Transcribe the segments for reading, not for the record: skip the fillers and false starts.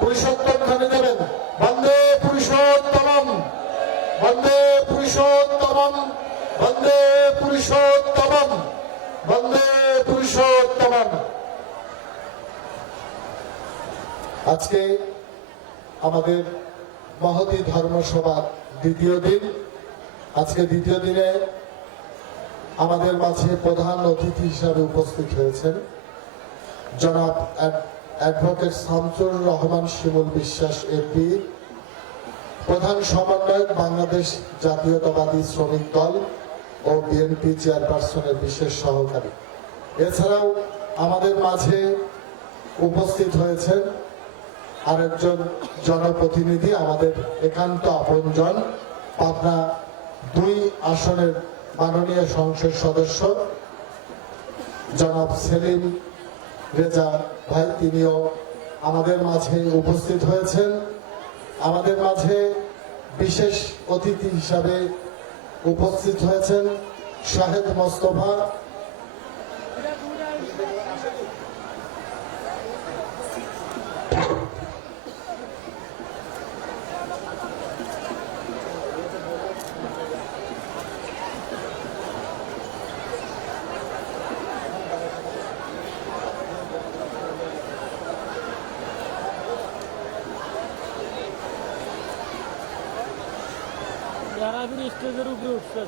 পুরুষোত্তম ধ্বনি দেবেন। বন্দে পুরুষোত্তমম, বন্দে পুরুষোত্তমম, বন্দে পুরুষোত্তমম, বন্দে পুরুষোত্তমম। আজকে আমাদের মহতী ধর্মসভার দ্বিতীয় দিন। আজকে দ্বিতীয় দিনে আমাদের মাঝে প্রধান অতিথি হিসাবে উপস্থিত হয়েছেন জনাব অ্যাডভোকেট শামসুর রহমান শিমুল বিশ্বাস এমপি, প্রধান সমন্বয়ক বাংলাদেশ জাতীয়তাবাদী শ্রমিক দল ও বিএনপি চেয়ারপারসনের বিশেষ সহকারী। এছাড়াও আমাদের মাঝে উপস্থিত হয়েছেন আরেকজন জনপ্রতিনিধি, আমাদের একান্ত আপনজন, পাবনা 2 আসনের মাননীয় সংসদ সদস্য জনাব সেলিম রেজা ভাই, তিনিও আমাদের মাঝে উপস্থিত হয়েছেন। আমাদের মাঝে বিশেষ অতিথি হিসাবে উপস্থিত হয়েছেন শাহেদ মোস্তফা, স্টেজের উপরে উঠছে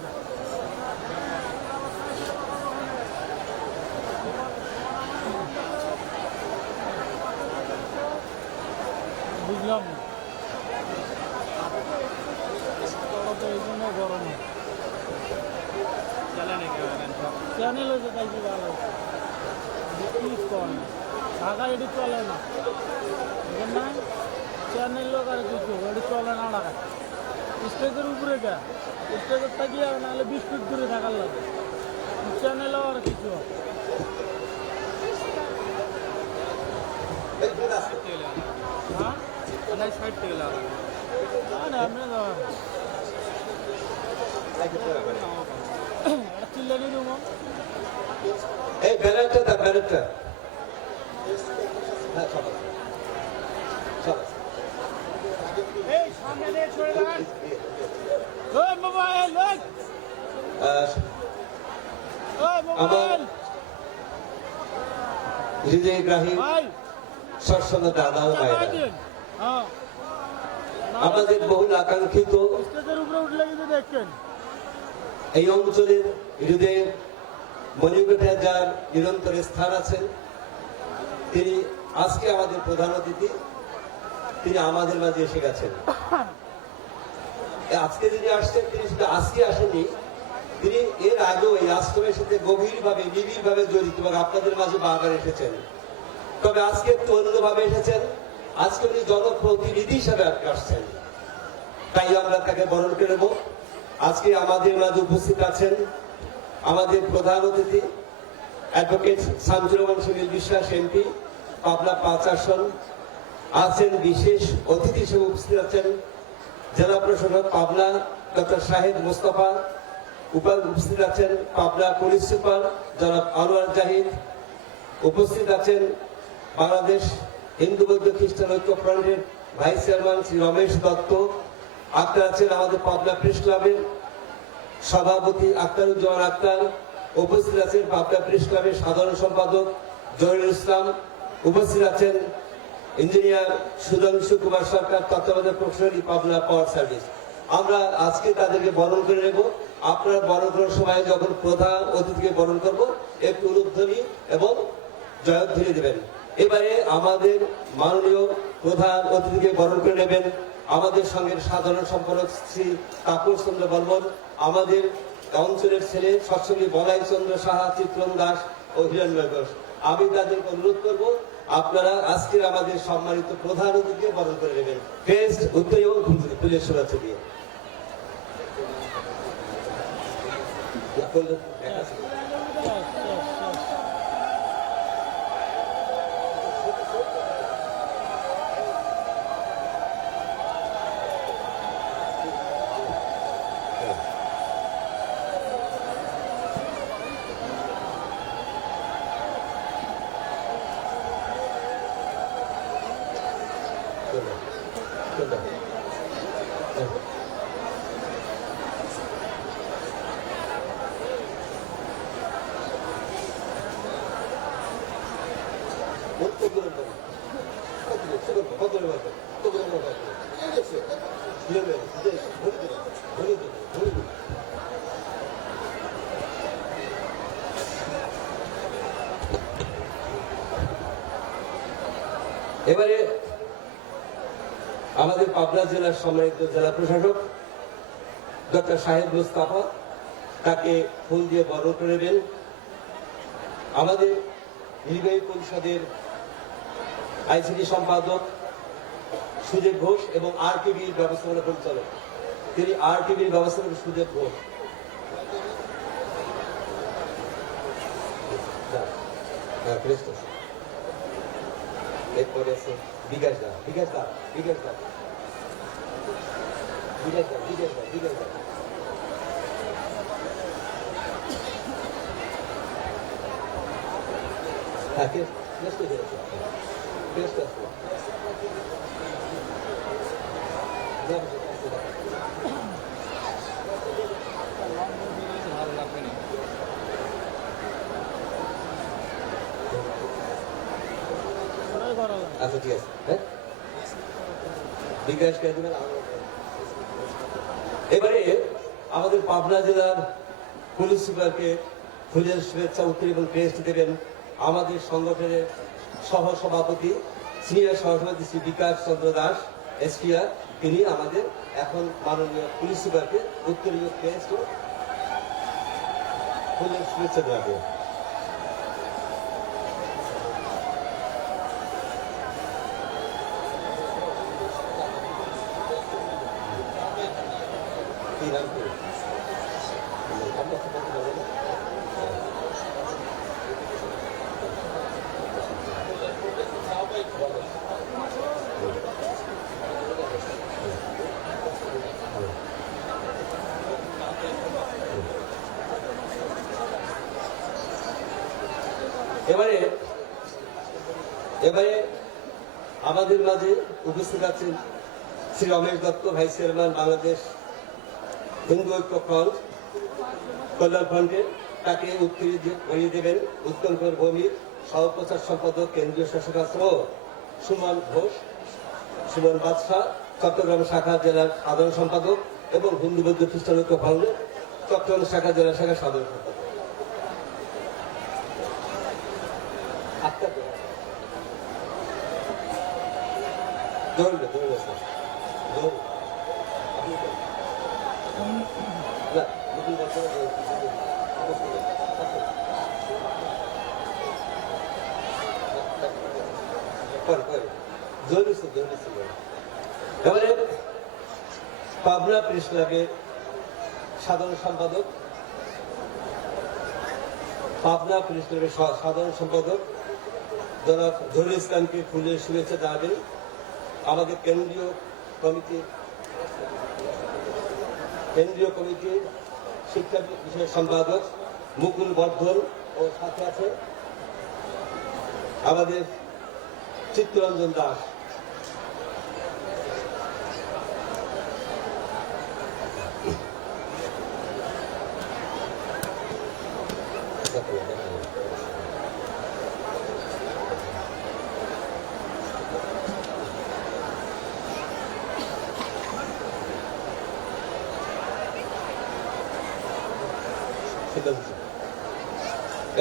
বুঝলাম না, এই জন্য গরম চ্যানেল হয়েছে, তাই কি ভালো ঢাকা এটি চলে না, না চ্যানেল লোক আর কিছু এটি চলে না ঢাকা। স্টেজের উপরে গা স্টেজের থাকিয়ে নাহলে 20 ফিট দূরে থাকার লাগে, চ্যানেলও আর কিছু চিল্লানি দেবো এই ব্যানারটা দা ব্যানারটা আমার হৃদয় ইব্রাহিম সরসঙ্গ দাদা ও ভাইরা, আমাদের বহুল আকাঙ্ক্ষিত এই অঞ্চলের হৃদয়ে মণিকোঠে যার নিরন্তর স্থান আছেন, তিনি আজকে আমাদের প্রধান অতিথি, তিনি আমাদের মাঝে এসে গেছেন। আজকে যিনি আসছেন তিনি শুধু আজকে আসেননি, তিনি এর আগেও এই আশ্রমের সাথে গভীরভাবে নিবিড়ভাবে জড়িত এবং আপনাদের মাঝে বারবার এসেছেন। তবে আজকে একটু অন্যভাবে এসেছেন, আজকে উনি জনপ্রতিনিধি হিসাবে আসছেন, তাই আমরা তাকে বরণ করে নেব। আজকে আমাদের মাঝে উপস্থিত আছেন আমাদের প্রধান অতিথি অ্যাডভোকেট শামসুর রহমান শিমুল বিশ্বাস এমপি, পাবনা 5 আসন। আছেন বিশেষ অতিথি হিসেবে উপস্থিত আছেন জেলা প্রশাসক পাবনা ডক্টর শাহেদ মোস্তফা, উপস্থিত আছেন পাবনা পুলিশ সুপার জনাব আনোয়ার জাহিদ, উপস্থিত আছেন বাংলাদেশ হিন্দু বৌদ্ধ খ্রিস্টান ঐক্য ফ্রন্টের ভাইস চেয়ারম্যান শ্রী রমেশ দত্ত, আক্তার আছেন আমাদের পাবনা প্রেস ক্লাবের সভাপতি আক্তারুজ্জামান আক্তার, উপস্থিত আছেন পাবনা প্রেস ক্লাবের সাধারণ সম্পাদক জহিরুল ইসলাম, উপস্থিত আছেন ইঞ্জিনিয়ার সুধাংশু কুমার সরকার, তত্ত্বাবধায়ক প্রকৌশলী পাবনা পাওয়ার সার্ভিস। আমরা আজকে তাদেরকে বরণ করে নেব। আপনার বরণ করার সময় যখন প্রধান অতিথিকে বরণ করব, একটু উলুধ্বনি এবং জয়ধ্বনি দেবেন। এবারে আমাদের মাননীয় প্রধান অতিথিকে বরণ করে নেবেন আমাদের সঙ্গে সাধারণ সম্পাদক শ্রী তাপস চন্দ্র বর্মন, আমাদের অঞ্চলের ছেলে সৎসঙ্গী বলাই চন্দ্র সাহা, চিত্রন দাস ও হিরণময় ঘোষ। আমি তাদেরকে অনুরোধ করব আপনারা আজকের আমাদের সম্মানিত প্রধান অতিথিকে বরণ করে নেবেন। বেস্ট উত্তর এবং ফুলের শুভেচ্ছা দিয়ে এবারে আমাদের পাবনা জেলার সম্মানিত জেলা প্রশাসক ডক্টর সাহেব মুস্তাফা তাকে ফুল দিয়ে বরণ করে নেবেন। আমাদের নির্বাহী পরিষদের আইসিটি সম্পাদক সুদেব ঘোষ এবং আরটিভির ব্যবস্থাপনা পরিচালক তিনি আরটিভির ব্যবস্থাপনা সুদেব ঘোষ। এরপরে আছে বিকাশ দা বিকাশ দা বিকাশ দা বিকাশ দা বিকাশ দা বিকাশ দা হ্যাঁ ব্যস্ত হয়েছে ব্যস্ত আছে ভালো লাগবে না। ওটাই করা যায়। আচ্ছা ঠিক আছে হ্যাঁ বিকাশ কে দেবেন। এবারে আমাদের পাবনা জেলার পুলিশ সুপারকে ফুলের শুভেচ্ছা উত্তর এবং ক্রেস্ট দেবেন আমাদের সংগঠনের সহ সভাপতি সিনিয়র সহসভাপতি শ্রী বিকাশ চন্দ্র দাস এসপিআর। তিনি আমাদের এখন মাননীয় পুলিশ সুপারকে উত্তরীয় ক্রেস্ট ফুলের শুভেচ্ছা দেওয়া। এবারে এবারে আমাদের মাঝে উপস্থিত আছেন শ্রী রমেশ দত্ত ভাইস চেয়ারম্যান বাংলাদেশ হিন্দু ঐক্য ফ্রন্ট কল্যাণ ফ্রন্টের। তাকে উত্তরীয় করিয়ে দেবেন উত্তম কুমার ভৌমিক সহপ্রচার সম্পাদক কেন্দ্রীয় শাসকাস্ত্র সুমন ঘোষ সুমন বাদশাহ চট্টগ্রাম শাখা জেলার সাধারণ সম্পাদক এবং হিন্দু বৌদ্ধ খ্রিস্টান ঐক্য ফ্রন্টের চট্টগ্রাম শাখা জেলা শাখার সাধারণ সম্পাদক। দৌড়বে দৌড়বে স্যার দৌড় এবারে পাবনা প্রেস ক্লাবের সাধারণ সম্পাদক পাবনা প্রেস ক্লাবের সাধারণ সম্পাদক জনাব জহিরুল ইসলামকে ফুলের শুভেচ্ছা জানাবেন আমাদের কেন্দ্রীয় কমিটির শিক্ষা বিষয়ক সম্পাদক মুকুল বর্ধন ও সাথে আছে আমাদের চিত্তরঞ্জন দাস।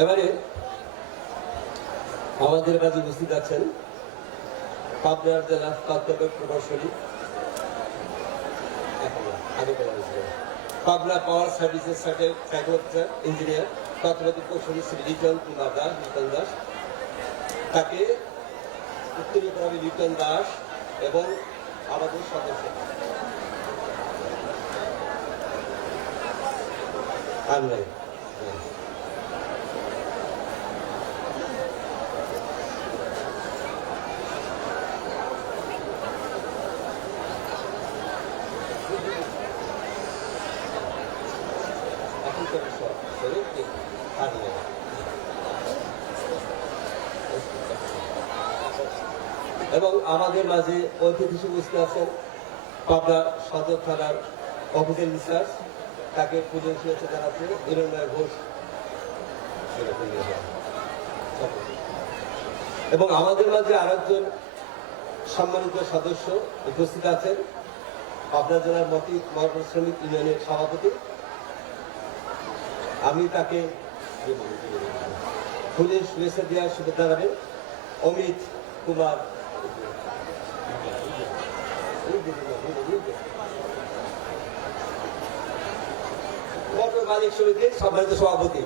এবারে আমাদের কাছে উপস্থিত আছেন পাবনার জেলা কর্তব্য প্রকৌশলী পাবনা পাওয়ার সার্ভিসেস সাইকোলজিস্ট ইঞ্জিনিয়ার তত্ত্বাবধায়ক প্রকৌশলী শ্রী লিটন কুমার দাস লিটন দাস। তাকে উত্তরীয় করাবে লিটন দাস এবং আমাদের সদস্য আমরাই এবং আমাদের মাঝে অতিথি হিসেবে উপস্থিত আছেন পাবনা সদর থানার অফিসার ইনচার্জ, তাকে পুজোর শুভেচ্ছা জানাচ্ছে হিরণময় ঘোষ। এবং আমাদের মাঝে আরেকজন সম্মানিত সদস্য উপস্থিত আছেন, পাবনা জেলার মটর শ্রমিক ইউনিয়নের সভাপতি। আমি তাকে ফুলের শুভেচ্ছা দেওয়ার শুভেচ্ছা জানাবেন অমিত কুমার মোটর মালিক সমিতির সম্মানিত সভাপতি।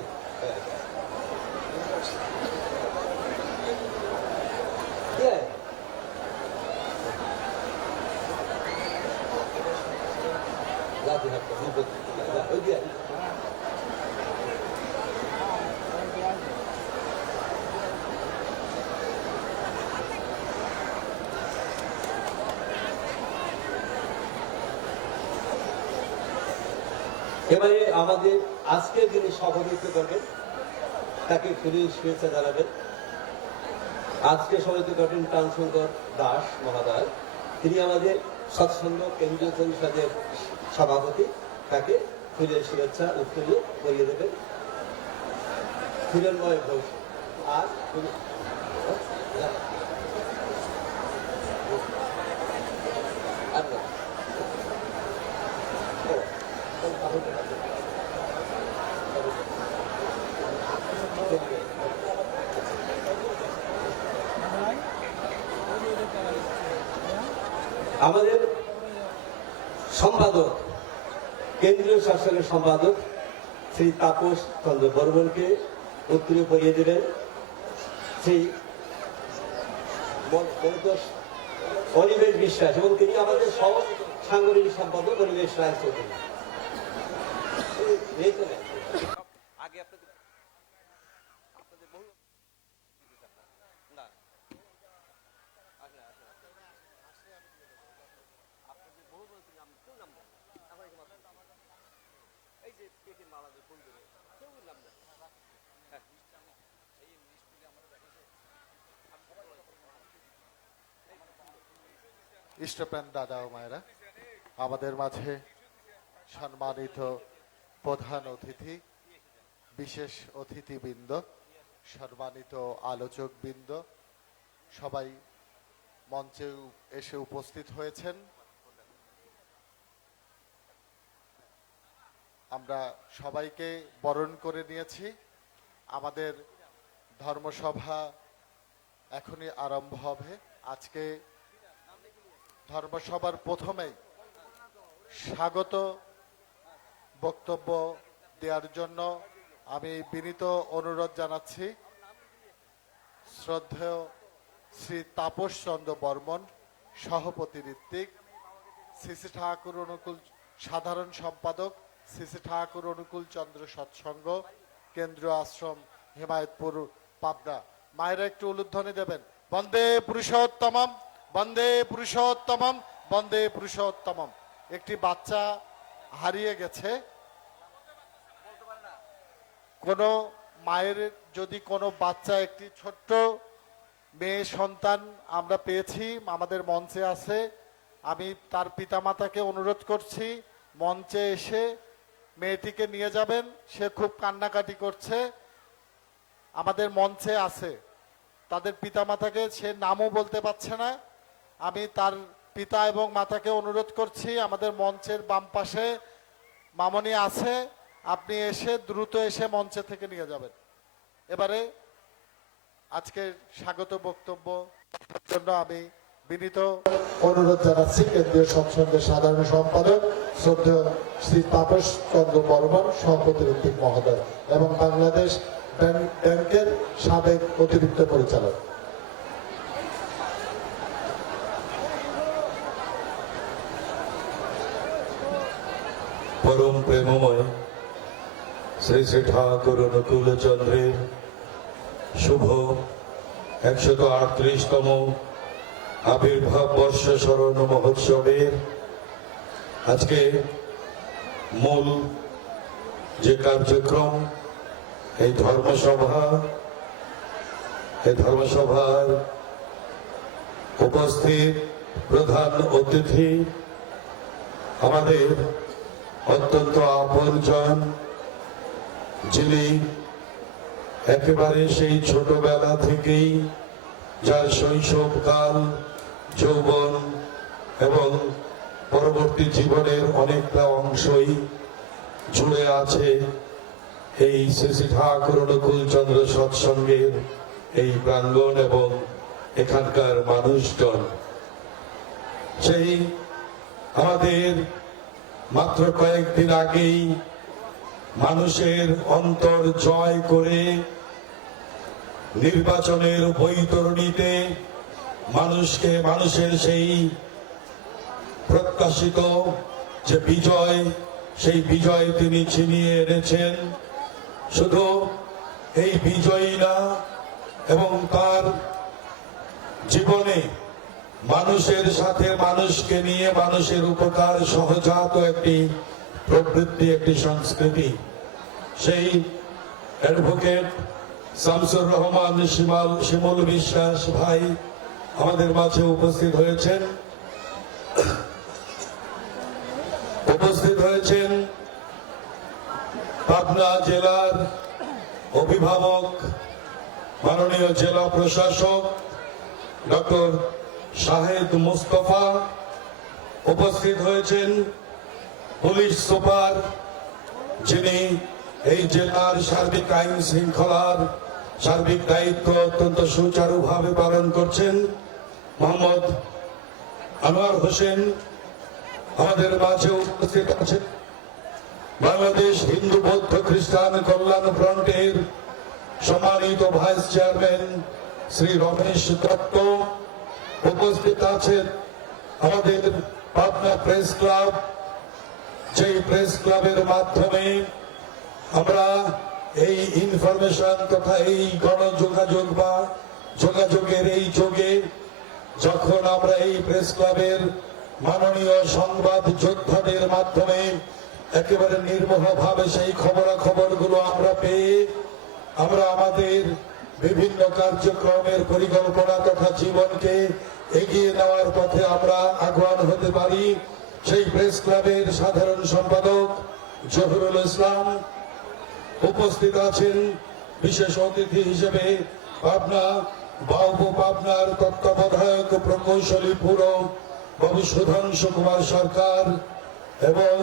এবারে আমাদের আজকের যিনি সভাপতিত্ব করবেন তাকে ফুলের শুভেচ্ছা জানাবেন। আজকে সভাপতিত্ব করবেন প্রাণশঙ্কর দাস মহোদয়, তিনি আমাদের সৎসঙ্গ কেন্দ্রীয় পরিষদের সভাপতি। তাকে ফুলের শুভেচ্ছা উত্তরীয় করিয়ে দেবেন হিরণময় ঘোষ। আর আমাদের সম্পাদক, কেন্দ্রীয় শাসনের সম্পাদক শ্রী তাপস চন্দ্র বর্মনকে উত্তরীয় করিয়ে দেবেন শ্রী অনিমেষ বিশ্বাস, এবং তিনি আমাদের সহ সাংগঠনিক সম্পাদক অনিমেষ রায় চৌধুরী। আগে আপনাদের বহু ইষ্টপ্রাণ দাদা ও মায়েরা, আমাদের মাঝে সম্মানিত প্রধান অতিথি, বিশেষ অতিথিবৃন্দ, সম্মানিত আলোচকবৃন্দ সবাই মঞ্চে এসে উপস্থিত হয়েছেন। আমরা সবাইকে বরণ করে নিয়েছি। আমাদের ধর্মসভা এখনই আরম্ভ হবে। আজকে ধর্মসভার প্রথমেই স্বাগত বক্তব্য দেওয়ার জন্য আমি বিনীত অনুরোধ জানাচ্ছি শ্রদ্ধেয় শ্রী তাপস চন্দ্র বর্মন, সভাপতি ঋত্বিক, শ্রী ঠাকুর অনুকূল সাধারণ সম্পাদক, শ্রী ঠাকুর অনুকূল চন্দ্র সৎসঙ্গ, কেন্দ্রীয় আশ্রম, হিমায়তপুর, পাবনা। মায়েরা একটু উলুধ্বনি দেবেন, বন্দে পুরুষোত্তমম, বন্দে পুরুষোত্তমম, বন্দে পুরুষোত্তমম। একটি বাচ্চা হারিয়ে গেছে। কোনো মায়ের যদি কোনো বাচ্চা, একটি ছোট্ট মেয়ে সন্তান আমরা পেয়েছি, আমাদের মঞ্চে আছে, আমি তার পিতামাতাকে অনুরোধ করছি মঞ্চে এসে মেয়েটিকে নিয়ে যাবেন। সে খুব কান্নাকাটি করছে, আমাদের মঞ্চে আছে। তাদের পিতামাতাকে, সে নামও বলতে পারছে না। আমি তার পিতা এবং মাতাকে অনুরোধ করছি, আমাদের মঞ্চের বাম পাশে মামনি আছে, আপনি এসে দ্রুত এসে মঞ্চে থেকে নিয়ে যাবেন। এবারে আজকের স্বাগত বক্তব্য জন্য আমি বিনীত অনুরোধ জানাচ্ছি কেন্দ্রীয় সৎসঙ্গের সাধারণ সম্পাদক শ্রদ্ধেয় শ্রী তাপস চন্দ্র বর্মন, সভাপতি ঋত্বিক মহোদয় এবং বাংলাদেশ ব্যাংকের সাবেক অতিরিক্ত পরিচালক। পরম প্রেমময় শ্রী শ্রী ঠাকুর অনুকূল চন্দ্রের শুভ 138তম আবির্ভাব বর্ষ স্মরণ মহোৎসবের আজকে মূল যে কার্যক্রম, এই ধর্মসভার উপস্থিত প্রধান অতিথি, আমাদের অত্যন্ত আপনজন, যিনি একেবারে সেই ছোটবেলা থেকেই, যার শৈশবকাল, যৌবন এবং পরবর্তী জীবনের অনেকটা অংশই জুড়ে আছে এই শ্রী শ্রী ঠাকুর অনুকূল চন্দ্র সৎসঙ্গের এই প্রাঙ্গণ এবং এখানকার মানুষজন। সেই আমাদের মাত্র কয়েকদিন আগেই মানুষের অন্তর জয় করে নির্বাচনের বৈতরণীতে মানুষের সেই প্রত্যাশিত যে বিজয়, সেই বিজয় তিনি ছিনিয়ে এনেছেন। শুধু এই বিজয়ী না, এবং তার জীবনে মানুষের সাথে মানুষকে নিয়ে মানুষের উপকার সহজাত একটি প্রবৃত্তি, একটি সংস্কৃতি। সেই অ্যাডভোকেট শামসুর রহমান শিমুল বিশ্বাস ভাই আমাদের মাঝে উপস্থিত হয়েছেন। পাবনা জেলার অভিভাবক মাননীয় জেলা প্রশাসক ডক্টর শাহেদ মুস্তফা। উপস্থিত হয়েছেন পুলিশ সুপার, যিনি এই জেলার সার্বিক আইন শৃঙ্খলার সার্বিক দায়িত্ব অত্যন্ত সুচারুভাবে পালন করছেন, মোহাম্মদ আনোয়ার হোসেন। আমাদের মাঝে উপস্থিত আছেন বাংলাদেশ হিন্দু বৌদ্ধ খ্রিস্টান কল্যাণ ফ্রন্টের সম্মানিত ভাইস চেয়ারম্যান শ্রী রমেশ দত্ত। উপস্থিত আছেন আমাদের পাবনা প্রেস ক্লাব, যেই প্রেস ক্লাবের মাধ্যমে আমরা এই ইনফরমেশন তথা এই গণযোগাযোগ বা যোগাযোগের এই যুগে, যখন আমরা এই প্রেস ক্লাবের মাননীয় সংবাদ যোদ্ধাদের মাধ্যমে একেবারে নির্মোহভাবে সেই খবরাখবরগুলো আমরা পেয়ে আমরা আমাদের বিভিন্ন কার্যক্রমের পরিকল্পনা তথা জীবনকে এগিয়ে নেওয়ার পথে আমরা আগুয়ান হতে পারি, সেই প্রেস ক্লাবের সাধারণ সম্পাদক জহুরুল ইসলাম। উপস্থিত আছেন বিশেষ অতিথি হিসেবে পাবনার তত্ত্বাবধায়ক প্রকৌশলী পুরো বাবু সুধাংশু কুমার সরকার, এবং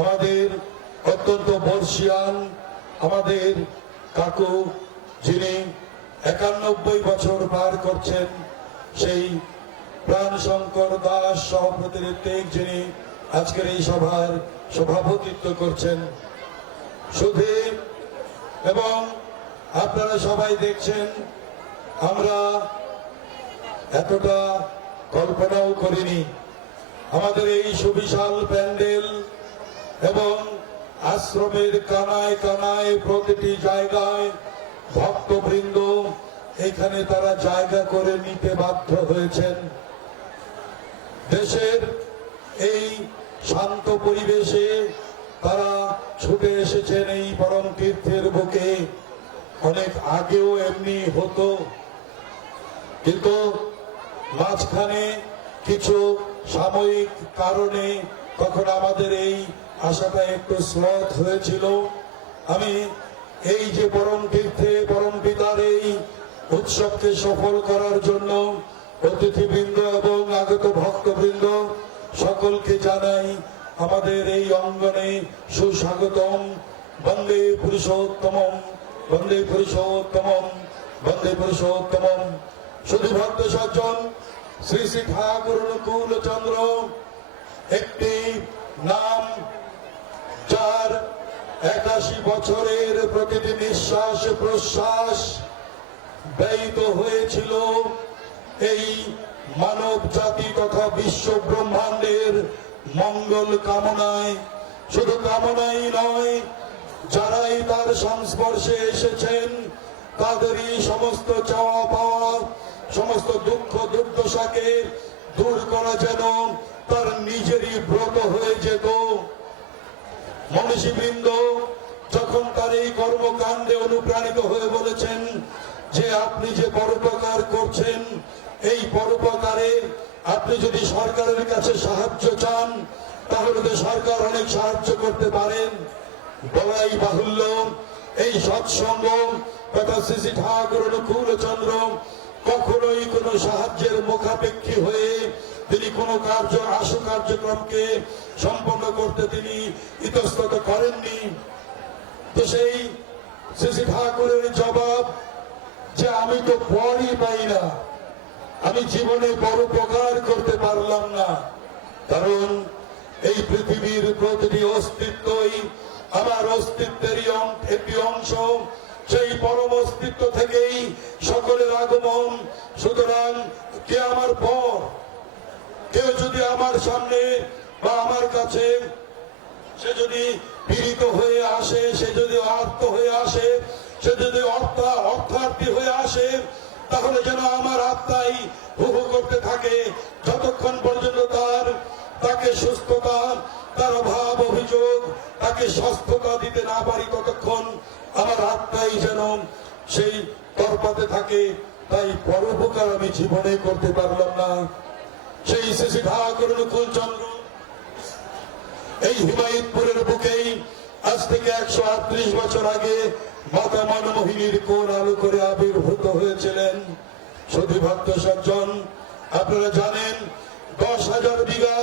আমাদের অত্যন্ত বর্ষিয়ান আমাদের কাকু, যিনি 91 বছর পার করছেন, সেই প্রাণ শঙ্কর দাস সহপ্রতিনিধি, যিনি আজকের এই সভার সভাপতিত্ব করছেন। সুধী, এবং আপনারা সবাই দেখছেন, আমরা এতটা কল্পনাও করিনি আমাদের এই সুবিশাল প্যান্ডেল এবং আশ্রমের কানায় কানায় প্রতিটি জায়গায় ভক্তবৃন্দ এখানে তারা জায়গা করে নিতে বাধ্য হয়েছেন। দেশের এই শান্ত পরিবেশে তারা ছুটে এসেছেন এই পরম তীর্থের বুকে। অনেক আগেও এমনি হতো, কিন্তু মাঝখানে কিছু সাময়িক কারণে তখন আমাদের এই আশাটা একটু স্লথ হয়েছিল। আমি এই যে পরম তীর্থে পরম পিতার এই উৎসবকে সফল করার জন্য অতিথিবৃন্দ এবং আগত ভক্তবৃন্দ সকলকে জানাই আমাদের এই অঙ্গনে সুস্বাগতম। বন্দে পুরুষোত্তমম, বন্দে পুরুষোত্তমম, বন্দে পুরুষোত্তমম। শুধু ভক্ত সজ্জন, শ্রী শ্রী ঠাকুর অনুকূল চন্দ্র একটি নাম, যার 81 বছরের প্রতিটি নিঃশ্বাস প্রশ্বাস ব্যয়িত হয়েছিল এই মানব জাতি তথা বিশ্ব ব্রহ্মাণ্ডের মঙ্গল কামনায়। শুধু কামনাই নয়, যারাই তার সংস্পর্শে এসেছেন তাদেরই সমস্ত চাওয়া পাওয়া, সমস্ত দুঃখ দুর্দশাকে দূর করা যেন তার নিজেরই ব্রত হয়ে যেত। মনীষীবৃন্দ যখন তার এই কর্মকাণ্ডে অনুপ্রাণিত হয়ে বলেছেন যে আপনি যে পরোপকার করছেন এই পরোপকারে আপনি যদি সরকারের কাছে সাহায্য চান তাহলে তো সরকার অনেক সাহায্য করতে পারেন। বলাই বাহুল্য এই সৎসঙ্গ তথা শ্রী শ্রী ঠাকুর অনুকূলচন্দ্র কখনোই কোনো সাহায্যের মুখাপেক্ষী হয়ে তিনি কোনো আশু কার্যক্রমকে সম্পন্ন করতে তিনি ইতস্তত করেননি। তো সেই শ্রী শ্রী ঠাকুরের জবাব যে আমি তো পরই পাই না, আমি জীবনে বড় উপকার করতে পারলাম না, কারণ এই পৃথিবীর প্রতিটি অস্তিত্বই আমার অস্তিত্বেরই একটি অংশ, সেই পরম অস্তিত্ব থেকেই সকলের আগমন। সুতরাং কে আমার পর, কেউ যদি আমার সামনে বা আমার কাছে সে যদি পীড়িত হয়ে আসে, সে যদি আর্ত হয়ে আসে, সে যদি অর্থার্থী হয়ে আসে, তাহলে যেন আমার আত্মাই হু হু করতে থাকে যতক্ষণ পর্যন্ত তাকে সুস্থতা, তার অভাব অভিযোগ, তাকে সুস্থতা দিতে না পারি ততক্ষণ আমার আত্মাই যেন সেই তরপাতে থাকে। তাই পরোপকার আমি জীবনে করতে পারলাম না। সেই শ্রী শ্রী ঠাকুর অনুকূলচন্দ্র এই হিমায়তপুরের বুকেই আজ থেকে 138 বছর আগে মাতা মনমোহিনীর কোন আলো করে আবির্ভূত হয়েছিলেন। সুধী ভক্ত সজ্জন, আপনারা জানেন 10,000 বিঘা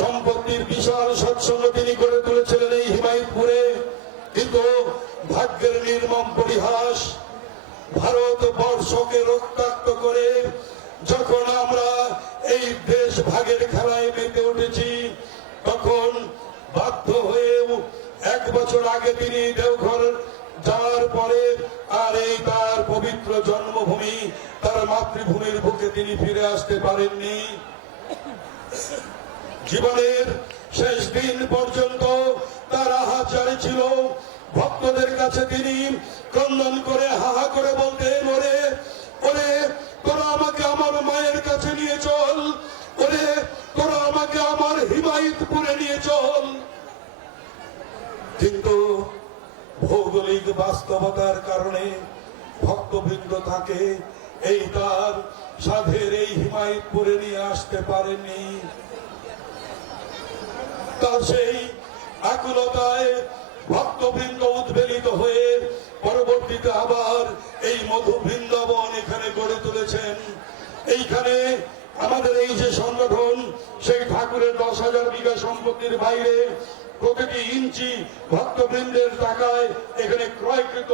সম্পত্তির বিশাল সৎসঙ্গ তিনি গড়ে তুলেছিলেন এই হিমায়তপুরে। কিন্তু ভাগ্যের নির্মম পরিহাস, ভারতবর্ষকে রক্তাক্ত করে যখন আমরা এই দেশ ভাগের খেলায় মেতে উঠেছি, তখন বাধ্য হয়ে 1 বছর আগে তিনি দেওঘর যাওয়ার পরে আর এই তার পবিত্র জন্মভূমি, তার মাতৃভূমির বুকে তিনি ফিরে আসতে পারেননি। জীবনের শেষ দিন পর্যন্ত তার আহার জারি ছিল। ভক্তদের কাছে তিনি ক্রন্দন করে হাহা করে বলতেন, ওরে ওরে তোরা আমাকে আমার মায়ের কাছে নিয়ে চল, ওরে তোরা আমাকে আমার হিমায়তপুরে নিয়ে চল। কিন্তু ভৌগোলিক বাস্তবতার কারণে ভক্তবৃন্দ তাকে এই তার সাধের এই হিমায়তপুরে নিয়ে আসতে পারেননি। তার সেই আকুলতায় ভক্তবৃন্দ উদ্বেলিত হয়ে পরবর্তীতে আবার এই মধু বৃন্দাবন এখানে গড়ে তুলেছেন। এইখানে আমাদের এই যে সংগঠন, সেই ঠাকুরের 10,000 বিঘা সম্পত্তির বাইরে প্রতিটি ইঞ্চি ভক্তবৃন্দের টাকায় এখানে ক্রয়কৃত।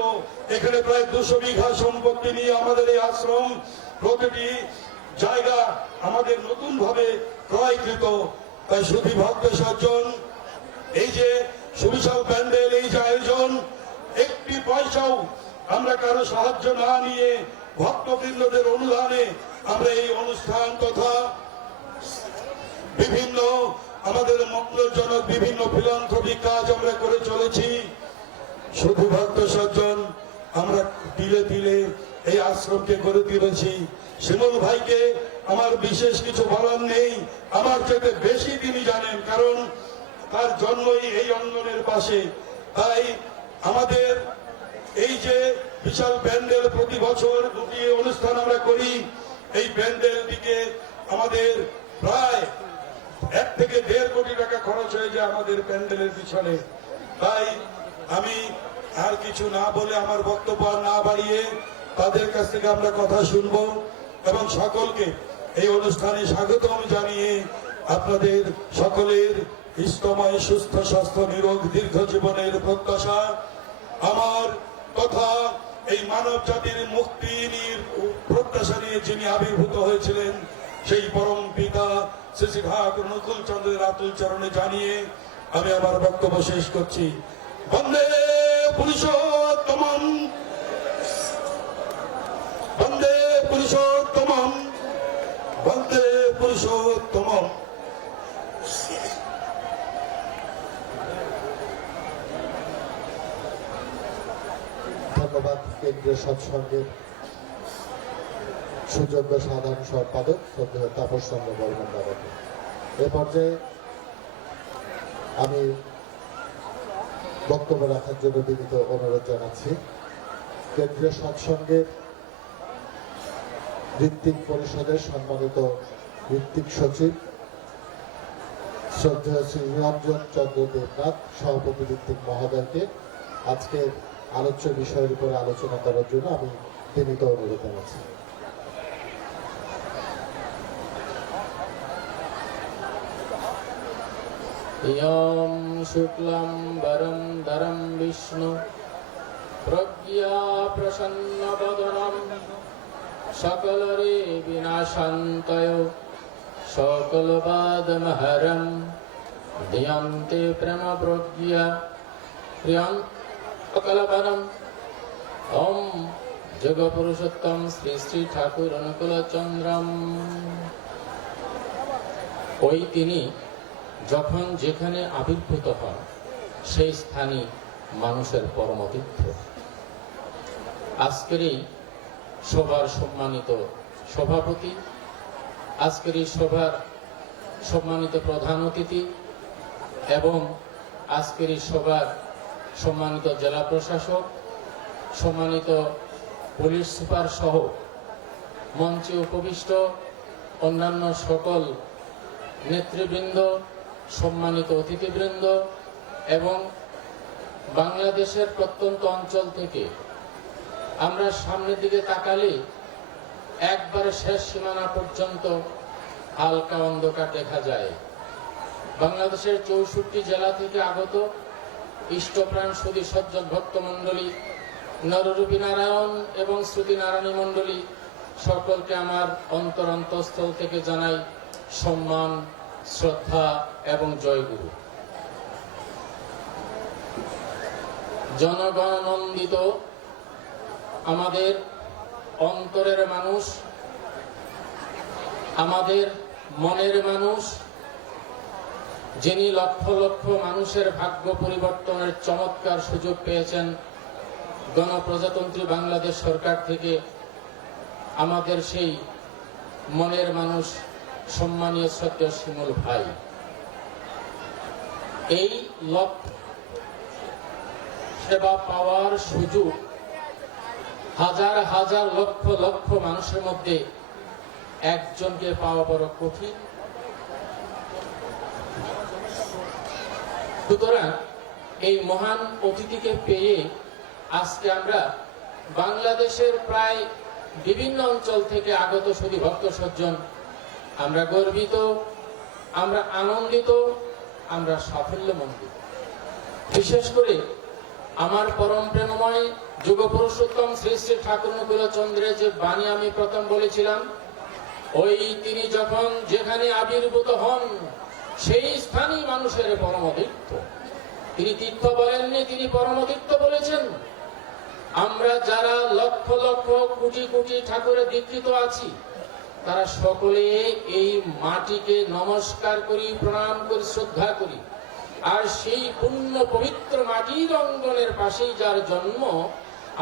এখানে প্রায় 200 বিঘা সম্পত্তি নিয়ে আমাদের এই আশ্রম, প্রতিটি জায়গা আমাদের নতুন ভাবে ক্রয়কৃত। তাই সুধী ভক্ত সজ্জন, এই যে সুবিশাল প্যান্ডেল, এই যে আয়োজন, একটি পয়সাও আমরা কারো সাহায্য না নিয়ে ভক্তবৃন্দদের অনুদানে আমরা এই অনুষ্ঠান তথা বিভিন্ন আমাদের মঙ্গলজনক বিভিন্ন ফিলান্থ্রপিক কাজ আমরা করে চলেছি। শুধু ভক্ত সজ্জন, আমরা দিলে দিলে এই আশ্রমকে গড়ে তুলেছি। শিমুল ভাইকে আমার বিশেষ কিছু বলার নেই, আমার চেয়ে বেশি তিনি জানেন, কারণ তার জন্মই এই অঙ্গনের পাশে। তাই আমাদের এই যে বিশাল প্যান্ডেল প্রতি বছর দুটি অনুষ্ঠান আমরা করি, এই প্যান্ডেলটিকে আমাদের প্রায় 1 থেকে 1.5 কোটি টাকা খরচ হয়ে যায় আমাদের প্যান্ডেলের পিছনে। তাই আমি আর কিছু না বলে, আমার বক্তব্য না বাড়িয়ে তাদের কাছ থেকে আমরা কথা শুনবো এবং সকলকে এই অনুষ্ঠানে স্বাগতম জানিয়ে আপনাদের সকলের ইষ্টময় সুস্থ স্বাস্থ্য নিরোগ দীর্ঘ জীবনের প্রত্যাশা আমার তথা এই মানব জাতির মুক্তির প্রত্যাশা নিয়ে যিনি আবির্ভূত হয়েছিলেন সেই পরম পিতা শ্রী শ্রী ঠাকুর অনুকূলচন্দ্রের আতুল চরণে জানিয়ে আমি আমার বক্তব্য শেষ করছি। বন্দে পুরুষোত্তমম, বন্দে পুরুষোত্তমম, বন্দে পুরুষোত্তমম। ধন্যবাদ কেন্দ্রীয় সৎসঙ্গের সুযোগ্য সাধারণ সম্পাদক শ্রদ্ধেয় তাপস চন্দ্র বর্মন বাবাকে। এ পর্যায়ে আমি বক্তব্য রাখার জন্য বিনীত অনুরোধ জানাচ্ছি কেন্দ্রীয় সৎসঙ্গের ঋত্বিক পরিষদের সম্মানিত ঋত্বিক সচিব শ্রদ্ধেয় শ্রী নিরঞ্জন চন্দ্র দেবনাথ সভাপতি ঋত্বিক মহোদয়কে আজকের আলোচ্য বিষয়ের উপরে আলোচনা করার জন্য আমি বিনীত অনুরোধ জানাচ্ছি। यं शुक्लं वरं विष्णु प्रज्ञा प्रसन्नवदनं सकलरे विनाशान्तय सकलबाधमहरं धियन्ते प्रेम प्रज्ञा प्रियं सकलवरम् ॐ जगपुरुषोत्तम श्री श्री ठाकुर অনুকূলচন্দ্রম। ওই তিনি যখন যেখানে আবির্ভূত হন সেই স্থানই মানুষের পরমতীর্থ। আজকের এই সভার সম্মানিত সভাপতি, আজকের এই সভার সম্মানিত প্রধান অতিথি এবং আজকের এই সভার সম্মানিত জেলা প্রশাসক, সম্মানিত পুলিশ সুপার সহ মঞ্চে উপবিষ্ট অন্যান্য সকল নেতৃবৃন্দ, সম্মানিত অতিথিবৃন্দ এবং বাংলাদেশের প্রত্যন্ত অঞ্চল থেকে আমরা সামনের দিকে তাকালে একবারে শেষ সীমানা পর্যন্ত হালকা অন্ধকার দেখা যায়। বাংলাদেশের 64 জেলা থেকে আগত ইষ্টপ্রাণ সুধী সজ্জন ভক্তমণ্ডলী, নররূপী নারায়ণ এবং শ্রুতি নারায়ণী মণ্ডলী সকলকে আমার অন্তরস্থল থেকে জানাই সম্মান, শ্রদ্ধা এবং জয়গুরু। জনগণনন্দিত আমাদের অন্তরের মানুষ, আমাদের মনের মানুষ, যিনি লক্ষ লক্ষ মানুষের ভাগ্য পরিবর্তনের চমৎকার সুযোগ পেয়েছেন গণপ্রজাতন্ত্রী বাংলাদেশ সরকার থেকে, আমাদের সেই মনের মানুষ সম্মানীয় শ্রদ্ধেয় শিমুল ভাই। এই লক্ষ্য সেবা পাওয়ার সুযোগ হাজার হাজার লক্ষ লক্ষ মানুষের মধ্যে একজনকে পাওয়া বড় কঠিন। সুতরাং এই মহান অতিথিকে পেয়ে আজকে আমরা বাংলাদেশের প্রায় বিভিন্ন অঞ্চল থেকে আগত সুধী ভক্ত সজ্জন আমরা গর্বিত, আমরা আনন্দিত, আমরা সাফল্যমণ্ডিত। বিশেষ করে আমার পরম প্রেমময় যুগ পুরুষোত্তম শ্রী শ্রী ঠাকুর অনুকূলচন্দ্রের যে বাণী আমি প্রথম বলেছিলাম, ওই তিনি যখন যেখানে আবির্ভূত হন সেই স্থানই মানুষের পরমতীর্থ। তিনি তীর্থ বলেননি, তিনি পরমতীর্থ বলেছেন। আমরা যারা লক্ষ লক্ষ কোটি কোটি ঠাকুরের দীক্ষিত আছি তারা সকলে এই মাটিকে নমস্কার করি, প্রণাম করি, শ্রদ্ধা করি। আর সেই পুণ্য পবিত্র মাটির অঙ্গনের পাশেই যার জন্ম,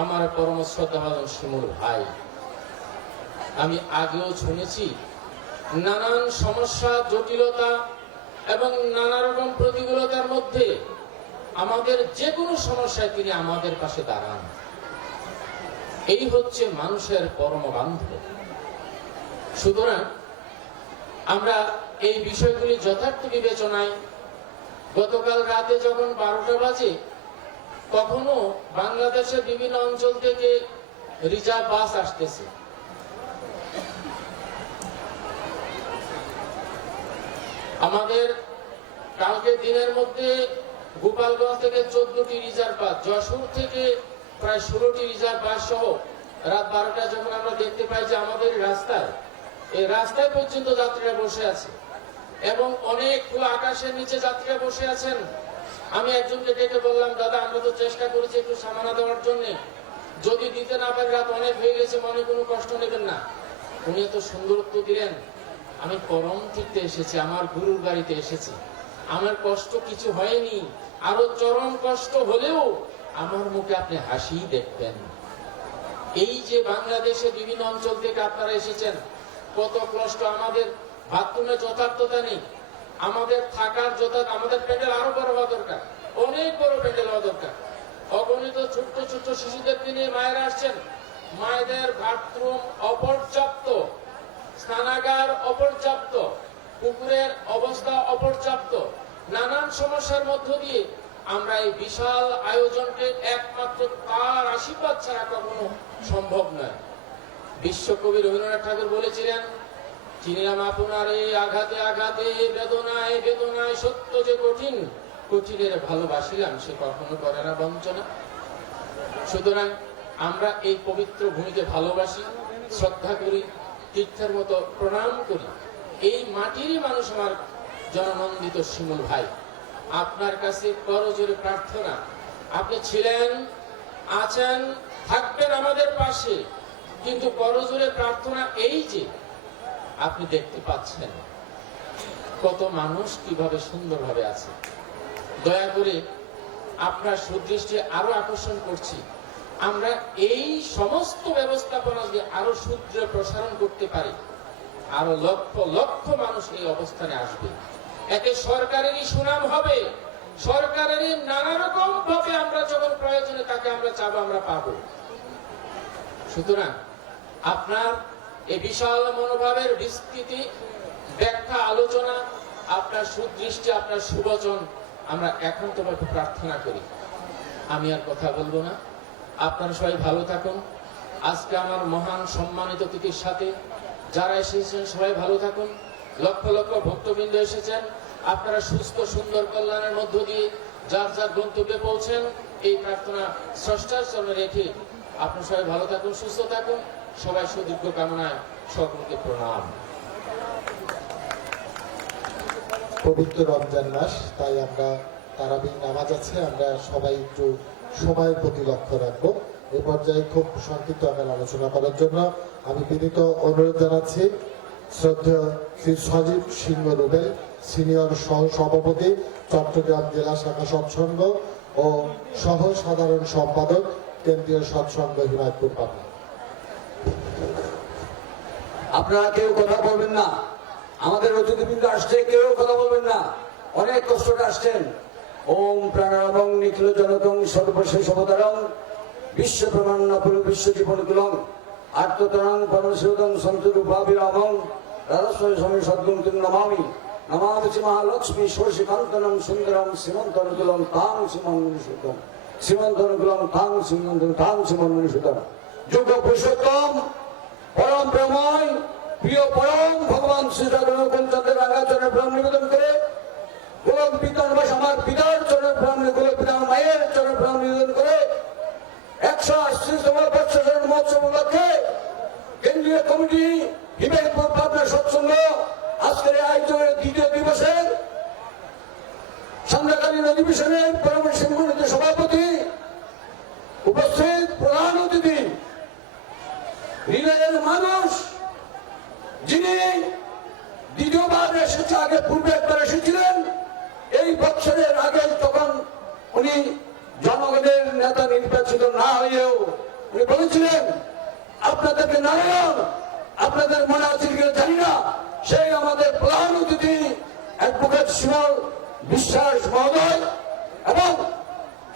আমার পরম শ্রদ্ধাভাজন শিমুল ভাই। আমি আগেও শুনেছি নানান সমস্যা, জটিলতা এবং নানা রকম প্রতিকূলতার মধ্যে আমাদের যে কোনো সমস্যায় তিনি আমাদের পাশে দাঁড়ান। এই হচ্ছে মানুষের পরম বান্ধব। সুতরাং আমরা এই বিষয়গুলি যথার্থ বিবেচনায় গতকাল রাতে যখন 12টা বাজে তখনও বাংলাদেশের বিভিন্ন অঞ্চল থেকে রিজার্ভ বাস আসতেছে। আমাদের কালকে দিনের মধ্যে গোপালগঞ্জ থেকে 14টি রিজার্ভ বাস, যশোর থেকে প্রায় 16টি রিজার্ভ বাস সহ রাত 12টা যখন আমরা দেখতে পাই যে আমাদের রাস্তায়, এই রাস্তায় পর্যন্ত যাত্রীরা বসে আছে এবং অনেক খোলা আকাশের নিচে যাত্রীরা বসে আছেন। আমি একজনকে ডেকে বললাম, দাদা আমরা তো চেষ্টা করেছি একটু সামানা দেওয়ার জন্য, যদি দিতে না পারি রাত অনেক হয়ে গেছে, মনে কোনো কষ্ট নেবেন না। উনি এত সুন্দর উত্তর দিলেন, আমি পরম তীর্থে এসেছি, আমার গুরুর বাড়িতে এসেছি, আমার কষ্ট কিছু হয়নি, আরো চরম কষ্ট হলেও আমার মুখে আপনি হাসি দেখবেন। এই যে বাংলাদেশে বিভিন্ন অঞ্চল থেকে আপনারা এসেছেন, কত কষ্ট, আমাদের বাথরুমে যথার্থতা নেই, আমাদের থাকার যথার্থ, আমাদের প্যান্ডেল আরো বড় হওয়া দরকার, অনেক বড় প্যান্ডেল হওয়া দরকার। অগণিত ছোট্ট ছোট্ট শিশুদেরকে নিয়ে মায়েরা আসছেন, মায়েদের বাথরুম অপর্যাপ্ত, স্নানাগার অপর্যাপ্ত, পুকুরের অবস্থা অপর্যাপ্ত, নানান সমস্যার মধ্য দিয়ে আমরা এই বিশাল আয়োজনকে একমাত্র তার আশীর্বাদ ছাড়া কখনো সম্ভব নয়। বিশ্বকবি রবীন্দ্রনাথ ঠাকুর বলেছিলেন, চিনিলাম আপনার এই আঘাতে আঘাতে, বেদনায় বেদনায়, সত্য যে কঠিন, কঠিনের ভালোবাসিলাম সে কখনো করে না বঞ্চনা। সুতরাং আমরা এই পবিত্র ভূমিকে ভালোবাসি, শ্রদ্ধা করি, তীর্থের মতো প্রণাম করি। এই মাটিরই মানুষ আমার জননন্দিত শিমুল ভাই। আপনার কাছে করজোরে প্রার্থনা, আপনি ছিলেন, আছেন, থাকবেন আমাদের পাশে, কিন্তু করজোরে প্রার্থনা এই যে আপনি দেখতে পাচ্ছেন কত মানুষ কিভাবে সুন্দরভাবে আছে। দয়া করে আপনার সুদৃষ্টি আরো আকর্ষণ করছি, আমরা এই সমস্ত ব্যবস্থাপনা যদি আরো সুদৃঢ় প্রসারণ করতে পারি, আরো লক্ষ লক্ষ মানুষ এই অবস্থানে আসবে। এতে সরকারেরই সুনাম হবে, সরকারেরই নানা রকম ভাবে আমরা যখন প্রয়োজনে তাকে আমরা চাবো, আমরা পাবো। সুতরাং আপনার এই বিশাল মনোভাবের বিস্তৃতি, ব্যাখ্যা, আলোচনা, আপনার সুদৃষ্টি, আপনার সুবচন আমরা একান্তভাবে প্রার্থনা করি। আমি আর কথা বলবো না, আপনারা সবাই ভালো থাকুন। আজকে আমার মহান সম্মানিত অতিথির সাথে যারা এসেছেন সবাই ভালো থাকুন। লক্ষ লক্ষ ভক্তবৃন্দ এসেছেন, আপনারা সুস্থ সুন্দর কল্যাণের মধ্য দিয়ে যার যার গন্তব্যে পৌঁছেন, এই প্রার্থনা স্রষ্টার চরণে রেখে আপনারা সবাই ভালো থাকুন, সুস্থ থাকুন। সবাই সুদীর্ঘ কামনায় সকলকে প্রণাম। পবিত্র রমজান মাস, তাই আমরা তারাবির নামাজ আছে, আমরা সবাই একটু সময়ের প্রতি লক্ষ্য রাখবো। এই পর্যায়ে খুব সংক্ষিপ্ত আমার আলোচনা করার জন্য আমি বিনীত অনুরোধ জানাচ্ছি শ্রদ্ধেয় শ্রী সজীব সিংহ রুবেল, সিনিয়র সহ সভাপতি, চট্টগ্রাম জেলা শাখা সৎসঙ্গ ও সহ সাধারণ সম্পাদক, কেন্দ্রীয় সৎসঙ্গ, হিমায়তপুর, পাবনা। আপনারা কেউ কথা বলবেন না, আমাদের অতিথিবৃন্দ আসছে, কেউ কথা বলবেন না, অনেক কষ্ট করে আসছেন। ওম প্রাণায়ামং নিখিল জনকং সর্বশেষ অবতারং বিশ্ব প্রমাণ বিশ্ব জীবনকুলং আত্মতরং পরমশিবদং সন্তরূপাভিরামং রাধাস্বামী স্বামী সদ্গুণ নমামি নমামি মহালক্ষ্মী ষোড়শীকান্তনম সুন্দরম শ্রীমন্তনুকুলং তাং শ্রীমন্মনীষুতম শ্রীমন্তনুকুলং তাং শ্রীমন্ত শ্রীমন্মনীষুতম যোগ পুরুষোত্তম পরম প্রেময় প্রিয় পরম ভগবান শ্রী রাধাচন্দ্রের রাঙ্গাচরণের প্রেম নিবেদন করে গোলক বিদ্যানবাস আমার পিতার চরণের প্রেম, গোলক পিতা মায়ের চরণের প্রেম নিবেদন করে 180তম বর্ষের মহোৎসব উপলক্ষে কেন্দ্রীয় কমিটি হিমায়তপুর পাবনা সৎসঙ্গ আজকের আয়োজনের দ্বিতীয় দিবসের সান্ধ্যকালীন অধিবেশনের পরমেশ মনোনীত সভাপতি, উপস্থিত প্রধান অতিথি, রিলের মানুষ, যিনি দ্বিতীয়বার এসেছে, আগে পূর্বে একবার এসেছিলেন, এই বছরের আগে তখন উনি জনগণের নেতা নির্বাচিত না হয়েও উনি বলেছিলেন আপনাদেরকে নারায়ণ, আপনাদের মনে আছে কিনা জানি না, সেই আমাদের প্রধান অতিথি অ্যাডভোকেট শিমল বিশ্বাস মহোদয়। এবং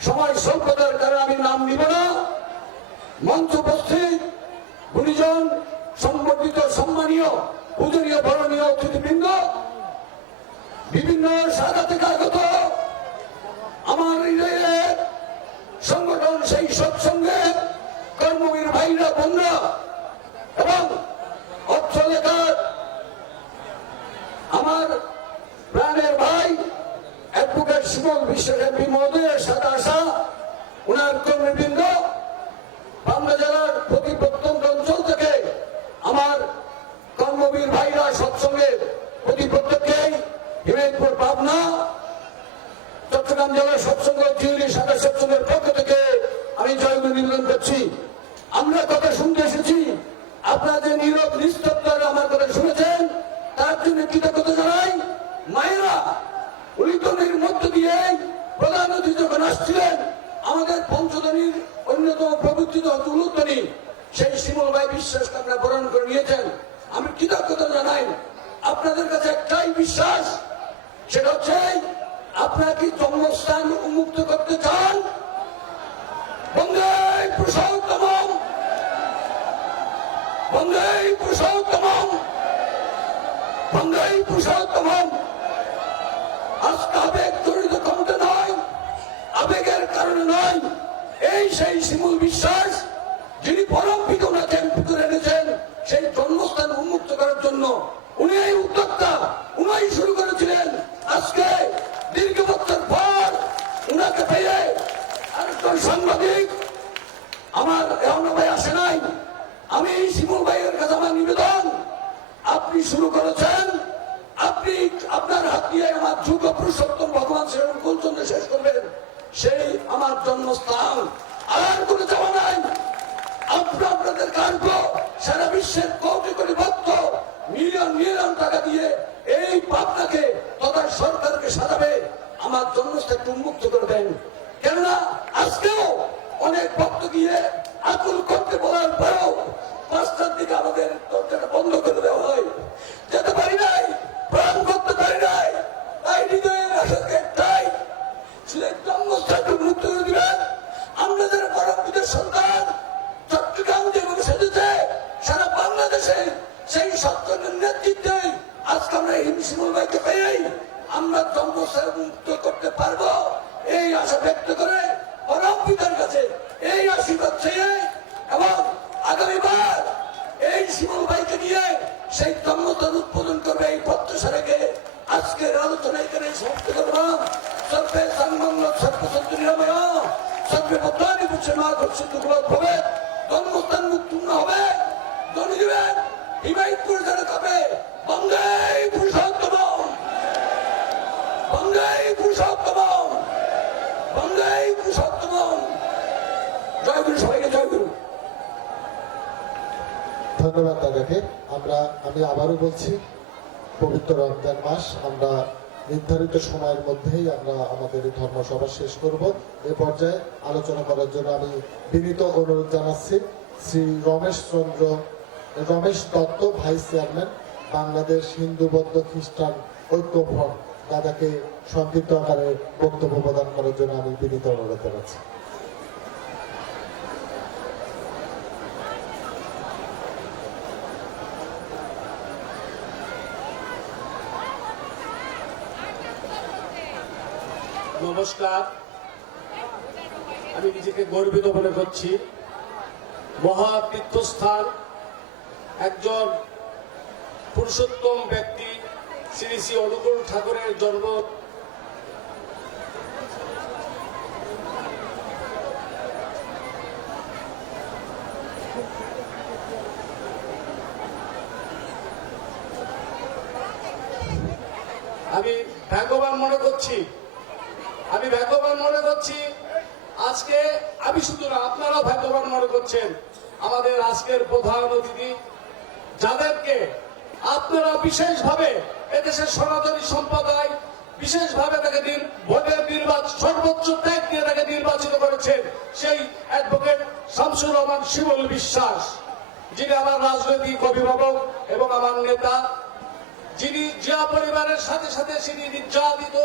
সময় স্বল্পতার কারণে আমি নাম নিব না, মঞ্চ উপস্থিত গুণীজন, সম্বর্ধিত সম্মানীয় পূজনীয় বরণীয় অতিথিবৃন্দ, বিভিন্ন শাখা থেকে আগত আমার হৃদয়ের সংগঠন, সেই সৎসঙ্গে কর্মবীর ভাইরা, বোনরা এবং অর্থ লেখার আমার প্রাণের ভাই অ্যাডভোকেট শিমল বিশ্বাস এমপি মহোদয়ের সাথে আসা ওনার কর্মীবৃন্দ, পাবনা জেলার প্রতি প্রত্যন্ত অঞ্চল থেকে আমার কর্মবীর ভাইরা, সৎসঙ্গের প্রতি প্রত্যেককেই হিমায়তপুর, পাবনা, চট্টগ্রাম জেলার সৎসঙ্গ জিউরি শাখা সৎসঙ্গের পক্ষ থেকে আমি জয়গুরু নিবেদন করছি। আমরা কথা শুনতে এসেছি, আপনারা যে নীরব নিস্তব্ধতা আমার কথা শুনেছেন তার জন্য কৃতজ্ঞতা জানাই। মায়েরা উলিতনির মধ্য দিয়ে প্রধান অতিথি যখন আসছিলেন, আমাদের পঞ্চদনীর অন্যতম প্রবৃত্তিত উলুধ্বনি সেই শিমল ভাই বিশ্বাসকে আপনারা বরণ করে নিয়েছেন, আমি কৃতজ্ঞতা জানাই। আপনাদের কাছে একটাই বিশ্বাস, সেটা হচ্ছে আপনারা কি জন্মস্থান উন্মুক্ত করতে চান? বন্দে পুরুষোত্তম বন্দে পুরুষোত্তমম, বন্দে পুরুষোত্তমম। আজকে আবেগ জড়িত কণ্ঠে নয়, আবেগের কারণে নয়, এই সেই শিমুল বিশ্বাস যিনি পরম পিতা ওনাকে এমপি করে এনেছেন সেই জন্মস্থান উন্মুক্ত করার জন্য। উনি এই উদ্যোক্তা, উনাই শুরু করেছিলেন। আজকে দীর্ঘ বছর পর উনাকে পেয়ে আরেকজন সাংবাদিক আমার এখনো ভাই আসে নাই। আমি শিমুল ভাইয়ের কাছে আমার নিবেদন, আপনি শুরু করেছেন, আপনি আপনার হাত দিয়ে আমার যুগ পুরুষোত্তম ভগবান শ্রীরাম কুলচন্দ্র শেষ করবেন। সেই আমার জন্মস্থান, আর কোনো চাওয়া নাই। আপনাদের কার্য সারা বিশ্বের কোটি কোটি ভক্ত মিলিয়ন মিলিয়ন টাকা দিয়ে এই পাবনাকে তথা সরকারকে সাজাবে, আমার জন্মস্থান উন্মুক্ত করে দেন। কেননা আজকেও অনেক ভক্ত গিয়ে আকুল করতে বলার পরেও 5টার দিকে আমাদের দরজাটা বন্ধ করে দেওয়া হয়, যেতে পারি নাই, প্রাণ করতে পারি নাই। তাই হৃদয়ের আশাকে একটাই, সেই জন্মস্থান উন্মুক্ত করে দিবেন। আমরা যারা পরমপিতার সন্তান, চট্টগ্রাম যেভাবে সেজেছে সারা বাংলাদেশে সেই সত্যের নেতৃত্বে আজকে আমরা শিমুল ভাইকে পেয়েই আমরা জন্মস্থান মুক্ত করতে পারবো, এই আশা ব্যক্ত করে পরম পিতার কাছে এই আশীর্বাদ চেয়ে এবং আগামীবার এই শিমুল ভাইকে নিয়ে সেই জন্মস্থান উদ্বোধন করবে এই প্রত্যাশা রেখে আজকের আলোচনা এখানে সমাপ্ত করলাম। সর্বে সংমঙ্গল সর্ব সন্তু নিরাময় সর্বে ভদ্রানি পুচ্ছে মা ঘোষিত হবে, জন্মস্থান মুক্ত হবে, ধ্বনি দিবেন হিমায়তপুর যারা হবে বন্দে পুরুষোত্তম, বন্দে পুরুষোত্তম, বন্দে পুরুষোত্তম। জয় গুরু, সবাইকে জয় গুরু। ধন্যবাদ দাদাকে। আমি আবারও বলছি, পবিত্র রমজান মাস, আমরা নির্ধারিত সময়ের মধ্যেই আমরা আমাদের এই ধর্মসভা শেষ করব। এ পর্যায়ে আলোচনা করার জন্য আমি বিনীত অনুরোধ জানাচ্ছি শ্রী রমেশ দত্ত, ভাইস চেয়ারম্যান, বাংলাদেশ হিন্দু বৌদ্ধ খ্রিস্টান ঐক্য ফ্রন্ট, দাদাকে সংক্ষিপ্ত আকারে বক্তব্য প্রদান করার জন্য আমি বিনীত অনুরোধ জানাচ্ছি। নমস্কার, আমি নিজেকে গর্বিত মনে করছি। মহা তীর্থস্থান, একজন পুরুষোত্তম ব্যক্তি শ্রী শ্রী অনুকূল ঠাকুরের জন্ম আমি ভাগ্যবান মনে করছি, আজকে আমি শুধু না, আপনারাও ভাগ্যবান মনে করছেন। আমাদের আজকের প্রধান অতিথি যাদেরকে আপনারা বিশেষভাবে এদেশের সনাতনী সম্প্রদায় বিশেষভাবে তাকে ভোটের সর্বোচ্চ ত্যাগ দিয়ে তাকে নির্বাচিত করেছেন, সেই অ্যাডভোকেট শামসুর রহমান শিমুল বিশ্বাস, যিনি আমার রাজনৈতিক অভিভাবক এবং আমার নেতা, যিনি জিয়া পরিবারের সাথে সাথে তিনি নির্যাতিত,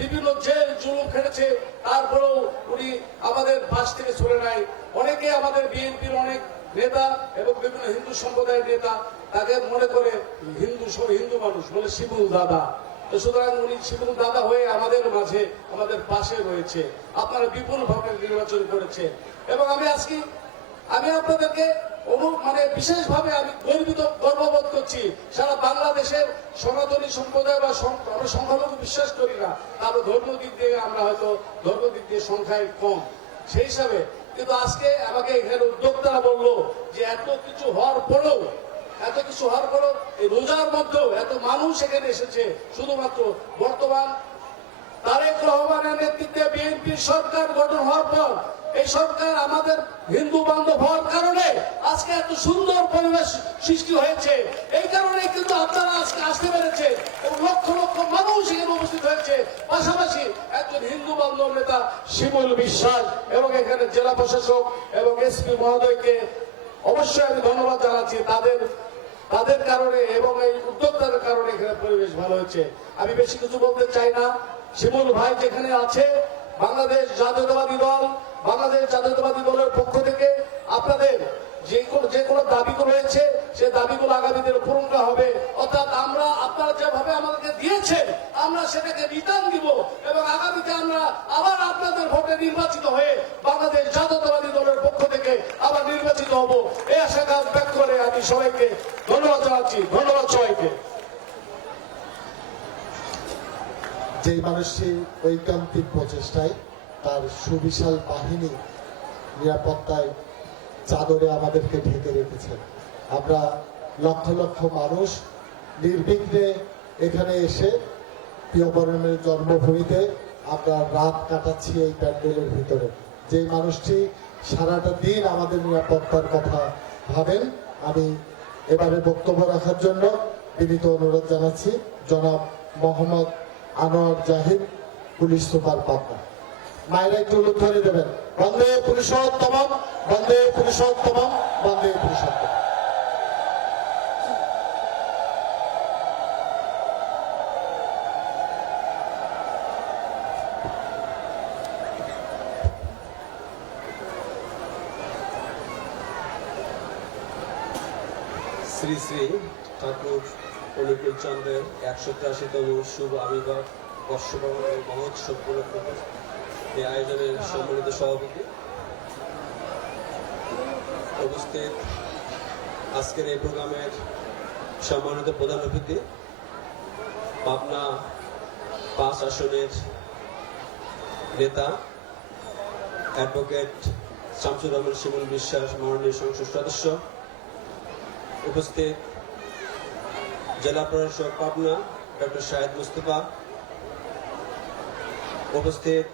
বিভিন্ন জেল জুলুম খেটেছে, তারপরেও উনি আমাদের পাশ থেকে চলে নাই। অনেকে আমাদের বিএনপির অনেক নেতা এবং বিভিন্ন হিন্দু সম্প্রদায়ের নেতা তাকে মনে করে হিন্দু মানুষ বলে শিমুল দাদা। তো সুতরাং উনি শিমুল দাদা হয়ে আমাদের মাঝে, আমাদের পাশে রয়েছে। আপনারা বিপুল ভাবে নির্বাচন করেছে এবং আমি আপনাদেরকে বিশেষভাবে আমি গর্ববোধ করছি। সারা বাংলাদেশের সনাতনী সম্প্রদায় বা আমরা সংখ্যালঘু বিশ্বাস করি না, তারও ধর্ম দিক দিয়ে আমরা হয়তো ধর্ম দিক দিয়ে সংখ্যায় কম, সেই হিসাবে কিন্তু আজকে আমাকে এখানে উদ্যোক্তারা বললো যে এত কিছু হওয়ার পরেও এই রোজার মধ্যেও এত মানুষ এখানে এসেছে, শুধুমাত্র বর্তমান তারেক রহমানের নেতৃত্বে বিএনপির সরকার গঠন হওয়ার পর এই সরকার আমাদের হিন্দু বান্ধব হওয়ার কারণে আজকে এত সুন্দর পরিবেশ সৃষ্টি হয়েছে। এই কারণে কিন্তু আপনারা আজকে আসতে পেরেছে এবং লক্ষ লক্ষ মানুষ এখানে উপস্থিত হয়েছে। পাশাপাশি একজন হিন্দু বান্ধব নেতা শিমুল বিশ্বাস এবং এখানে জেলা প্রশাসক এবং এসপি মহোদয়কে অবশ্যই আমি ধন্যবাদ জানাচ্ছি। তাদের কারণে এবং এই উদ্যোক্তাদের কারণে এখানে পরিবেশ ভালো হয়েছে। আমি বেশি কিছু বলতে চাই না। শিমুল ভাই যেখানে আছে, বাংলাদেশ জাতীয়তাবাদী দলের পক্ষ থেকে আপনাদের যে কোনো দাবিগুলো রয়েছে সে দাবিগুলো আগামী দিনে পূরণ করা হবে। অর্থাৎ আমরা আপনারা যেভাবে আমাদেরকে দিয়েছেন আমরা সেটাকে রিটার্ন দিব এবং আগামীতে আমরা আবার আপনাদের ভোটে নির্বাচিত হয়ে বাংলাদেশ জাতীয়তাবাদী দলের পক্ষ থেকে আবার নির্বাচিত হব এই আশাবাদ ব্যক্ত করে আমি সবাইকে ধন্যবাদ জানাচ্ছি। ধন্যবাদ সবাইকে। যে মানুষটি ঐকান্তিক প্রচেষ্টায় তার সুবিশাল বাহিনী নিরাপত্তায় চাদরে আমাদেরকে ঢেকে রেখেছেন, আমরা লক্ষ লক্ষ মানুষ নির্বিঘ্নে এখানে এসে প্রিয়বরণের জন্মভূমিতে আমরা রাত কাটাচ্ছি এই প্যান্ডেলের ভিতরে। যে মানুষটি সারাটা দিন আমাদের নিরাপত্তার কথা ভাবেন, আমি এবারে বক্তব্য রাখার জন্য বিনীত অনুরোধ জানাচ্ছি জনাব মোহাম্মদ আনোয়ার জাহিদ, পুলিশ সুপার পাবনা। মায়েরা একটু উলুধ্বনি দেবেন, বন্দে পুরুষোত্তম, বন্দে পুরুষোত্তম, বন্দে পুরুষোত্তম। শ্রী শ্রী ঠাকুর অনুকূল চন্দ্রের ১৮৩তম শুভ আবির্ভাব বর্ষবরণের মহোৎসব উপলক্ষে এই আয়োজনের সম্মানিত সভাপতি উপস্থিত, আজকের এই প্রোগ্রামের সম্মানিত প্রধান অতিথি, পাবনা ৫ আসনের নেতা অ্যাডভোকেট শামসুর রহমান শিমুল বিশ্বাস, মাননীয় সংসদ সদস্য, উপস্থিত জেলা প্রশাসক পাবনা ডক্টর শাহেদ মুস্তফা, উপস্থিত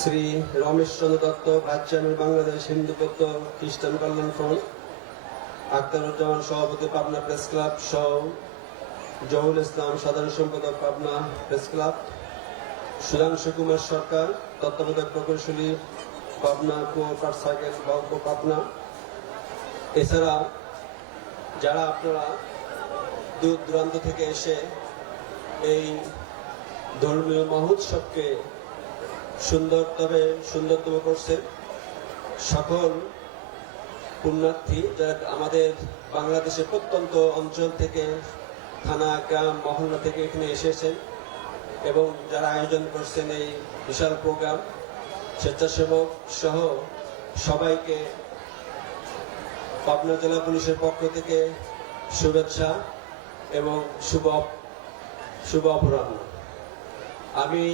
শ্রী রমেশ চন্দ্র দত্ত, ভাইস চেয়ারম্যান বাংলাদেশ হিন্দু বৌদ্ধ খ্রিস্টান কল্যাণ ফ্রন্ট, আখতারুজ্জামান সভাপতি পাবনা প্রেস ক্লাব সহ জহুল ইসলাম সাধারণ সম্পাদক পাবনা প্রেস ক্লাব, সুধাংশু কুমার সরকার তত্ত্বাবধায়ক প্রকৌশলী পাবনা কোঅপার সার্কেল পাবনা। এছাড়া যারা আপনারা দূর দূরান্ত থেকে এসে এই ধর্মীয় মহোৎসবকে সুন্দরতম করছে, সকল পুণ্যার্থী যারা আমাদের বাংলাদেশের প্রত্যন্ত অঞ্চল থেকে, থানা, গ্রাম, মহল্লা থেকে এখানে এসেছেন এবং যারা আয়োজন করছেন এই বিশাল প্রোগ্রাম, স্বেচ্ছাসেবক সহ সবাইকে পাবনা জেলা পুলিশের পক্ষ থেকে শুভেচ্ছা এবং শুভ অপরাহ্ন। আমি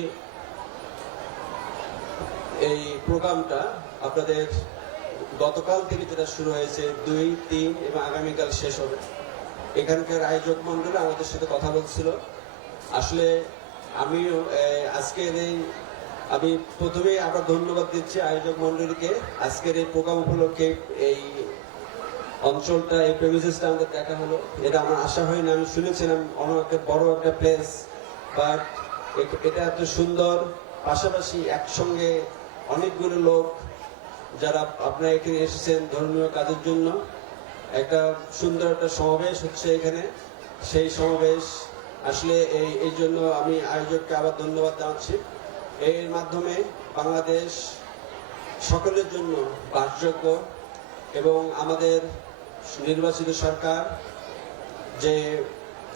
এই প্রোগ্রামটা আপনাদের গতকাল থেকে যেটা শুরু হয়েছে ২, ৩ এবং আগামীকাল শেষ হবে। এখানকার আয়োজক মন্ডলী আমাদের সাথে কথা বলছিল। আসলে আমিও আজকের আমি প্রথমেই আবার ধন্যবাদ দিচ্ছি আয়োজক মন্ডলীকে। আজকের এই প্রোগ্রাম উপলক্ষে এই অঞ্চলটা, এই প্রেমিসেসটা আমাদের দেখা হলো, এটা আমার আশা হয় না। আমি শুনেছিলাম অনেক বড় একটা প্লেস, বাট এটা এত সুন্দর, পাশাপাশি একসঙ্গে অনেকগুলো লোক যারা আপনারা এখানে এসেছেন ধর্মীয় কাজের জন্য, একটা সুন্দর একটা সমাবেশ হচ্ছে এখানে। সেই সমাবেশ আসলে এই জন্য আমি আয়োজককে আবার ধন্যবাদ জানাচ্ছি। এর মাধ্যমে বাংলাদেশ সকলের জন্য বাসযোগ্য এবং আমাদের নির্বাচিত সরকার যে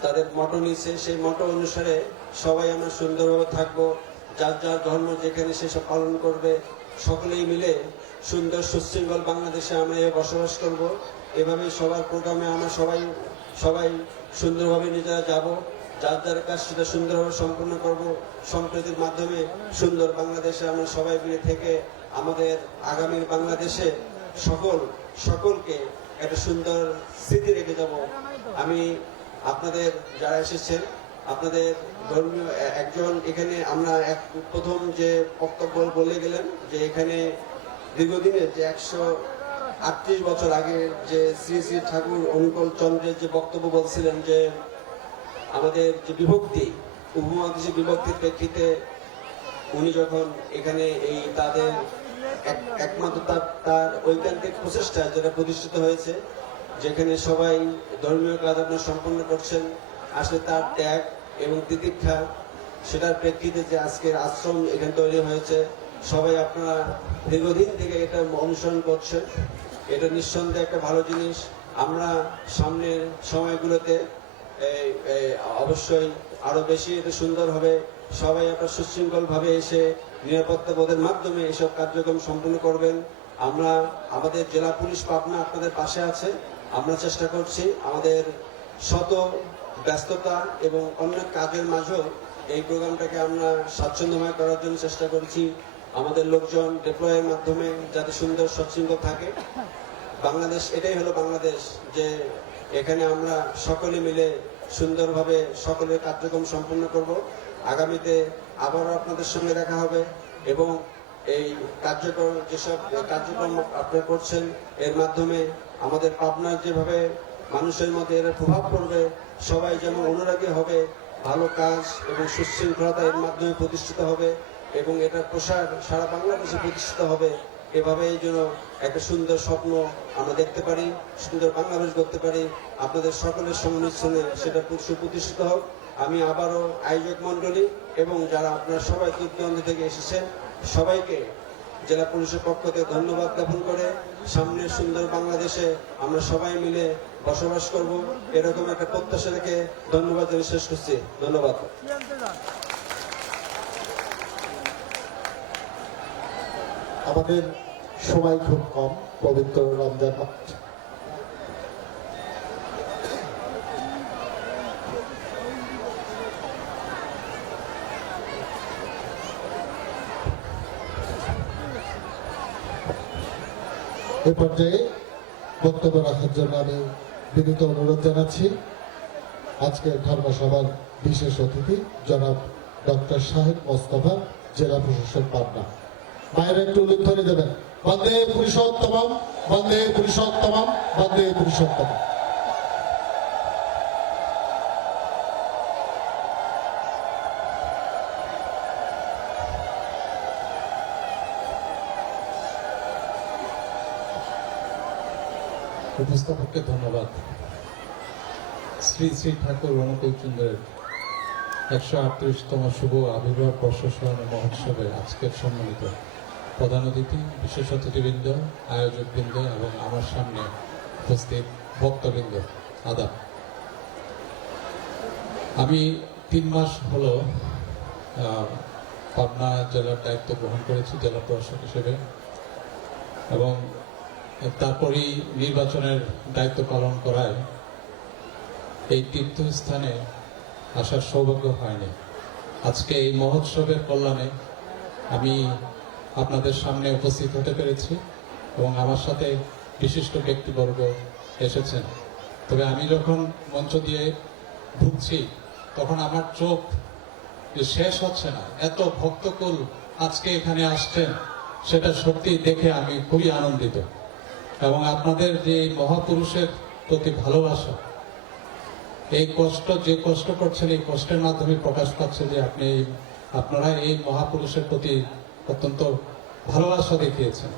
তাদের মটো নিচ্ছে, সেই মটো অনুসারে সবাই আমরা সুন্দরভাবে থাকবো, যার যার ধর্ম যেখানে সেসব পালন করবে, সকলেই মিলে সুন্দর সুশৃঙ্খল বাংলাদেশে আমরা বসবাস করব। এভাবে সবার প্রোগ্রামে আমরা সবাই সুন্দরভাবে নিজেরা যাব, যার যার কাজ সেটা সুন্দরভাবে সম্পূর্ণ করব। সম্প্রীতির মাধ্যমে সুন্দর বাংলাদেশে আমরা সবাই মিলে থেকে আমাদের আগামীর বাংলাদেশে সকলকে একটা সুন্দর স্মৃতি রেখে যাব। আমি আপনাদের যারা এসেছেন, আপনাদের ধর্মীয় একজন এখানে আমরা প্রথম যে বক্তব্য বলে গেলেন যে এখানে দীর্ঘদিনের যে 138 বছর আগে যে শ্রী শ্রী ঠাকুর অনুকূল চন্দ্রের যে বক্তব্য বলছিলেন যে আমাদের যে বিভক্তি, উপমহাদেশের বিভক্তির প্রেক্ষিতে উনি যখন এখানে এই তাদের একমাত্র তার ঐকান্তিক প্রচেষ্টা যেটা প্রতিষ্ঠিত হয়েছে, যেখানে সবাই ধর্মীয় কাজ আপনারা সম্পন্ন করছেন, আসলে তার ত্যাগ এবং তিতিক্ষা, সেটার প্রেক্ষিতে যে আজকের আশ্রম এখানে তৈরি হয়েছে, সবাই আপনারা দীর্ঘদিন থেকে এটা অনুসরণ করছেন। এটা নিঃসন্দেহে একটা ভালো জিনিস। আমরা সামনের সময়গুলোতে অবশ্যই আরো বেশি এটা সুন্দর হবে। সবাই একটা সুশৃঙ্খল ভাবে এসে নিরাপত্তা বোধের মাধ্যমে এসব কার্যক্রম সম্পন্ন করবেন। আমরা আমাদের জেলা পুলিশ পাবনা আপনাদের পাশে আছে। আমরা চেষ্টা করছি আমাদের শত ব্যস্ততা এবং অনেক কাজের মাঝেও এই প্রোগ্রামটাকে আমরা স্বাচ্ছন্দ্যময় করার জন্য চেষ্টা করছি। আমাদের লোকজন ডিপ্লয়ের মাধ্যমে যাতে সুন্দর সচ্ছৃঙ্খল থাকে। বাংলাদেশ এটাই হলো বাংলাদেশ, যে এখানে আমরা সকলে মিলে সুন্দরভাবে সকলের কার্যক্রম সম্পন্ন করব। আগামীতে আবারও আপনাদের সঙ্গে দেখা হবে এবং এই কার্যক্রম যেসব কার্যক্রম আপনারা করছেন এর মাধ্যমে আমাদের পাবনার যেভাবে মানুষের মধ্যে এর প্রভাব পড়বে, সবাই যেমন অনুরাগী হবে, ভালো কাজ এবং সুশৃঙ্খলতা এর মাধ্যমে প্রতিষ্ঠিত হবে এবং এটার প্রসার সারা বাংলাদেশে প্রতিষ্ঠিত হবে। এভাবেই যেন একটা সুন্দর স্বপ্ন আমরা দেখতে পারি, সুন্দর বাংলাদেশ করতে পারি। আপনাদের সকলের সংমিশ্রণে সেটা সুপ্রতিষ্ঠিত হোক। আমি আবারও আয়োজক মণ্ডলী এবং যারা আপনারা সবাই দূরদূরান্ত থেকে এসেছেন সবাইকে জেলা পুলিশের পক্ষ থেকে ধন্যবাদ জ্ঞাপন করে সামনের সুন্দর বাংলাদেশে আমরা সবাই মিলে বসবাস করব, এরকম একটা প্রত্যাশা রেখে ধন্যবাদ জানিয়ে শেষ করছি। ধন্যবাদ। আমাদের সময় খুব কম, পবিত্র রমজান মাস। এ পর্যায়ে বক্তব্য রাখার জন্য আমি বিনীত অনুরোধ জানাচ্ছি আজকের ধর্মসভার বিশেষ অতিথি জনাব ডক্টর শাহিদ মোস্তফা, জেলা প্রশাসক পাবনা। মায়ের একটু উল্লেখধ্বনি দেবেন, বন্দে পুরুষোত্তমম, বন্দে পুরুষোত্তমম, বন্দে পুরুষোত্তমম। উপস্থাপককে ধন্যবাদ। শ্রী শ্রী ঠাকুর অনুকূলচন্দ্রের 138তম শুভ আবির্ভাব বর্ষ স্মরণ মহোৎসবে আজকের সম্মানিত প্রধান অতিথি, বিশেষ অতিথিবৃন্দ, আয়োজকবৃন্দ এবং আমার সামনে উপস্থিত ভক্তবৃন্দ, আদাব। আমি 3 মাস হলো পাবনা জেলার দায়িত্ব গ্রহণ করেছি জেলা প্রশাসক হিসেবে এবং তারপরেই নির্বাচনের দায়িত্ব পালন করায় এই তীর্থস্থানে আসার সৌভাগ্য হয়নি। আজকে এই মহোৎসবের কল্যাণে আমি আপনাদের সামনে উপস্থিত হতে পেরেছি এবং আমার সাথে বিশিষ্ট ব্যক্তিবর্গ এসেছেন। তবে আমি যখন মঞ্চ দিয়ে ঢুকছি তখন আমার চোখ যে শেষ হচ্ছে না, এত ভক্তকুল আজকে এখানে আসছেন, সেটা সত্যি দেখে আমি খুবই আনন্দিত। এবং আপনাদের যে মহাপুরুষের প্রতি ভালোবাসা, এই কষ্ট যে কষ্ট করছেন, এই কষ্টের মাধ্যমে প্রকাশ পাচ্ছে যে আপনারা এই মহাপুরুষের প্রতি অত্যন্ত ভালোবাসা দেখিয়েছেন।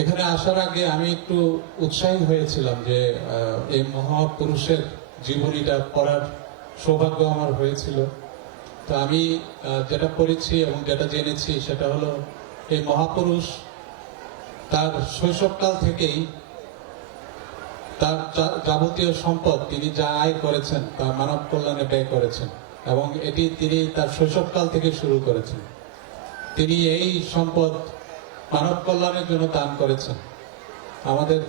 এখানে আসার আগে আমি একটু উৎসাহী হয়েছিলাম যে এই মহাপুরুষের জীবনীটা পড়ার সৌভাগ্য আমার হয়েছিল। তো আমি যেটা পড়েছি এবং যেটা জেনেছি সেটা হলো এই মহাপুরুষ তার শৈশবকাল থেকেই তার যাবতীয় সম্পদ তিনি যা আয় করেছেন তা মানব কল্যাণে ব্যয় করেছেন এবং এটি তিনি তার শৈশবকাল থেকে শুরু করেছেন। তিনি এই সম্পদ মানব কল্যাণের জন্য দান করেছেন। আমাদের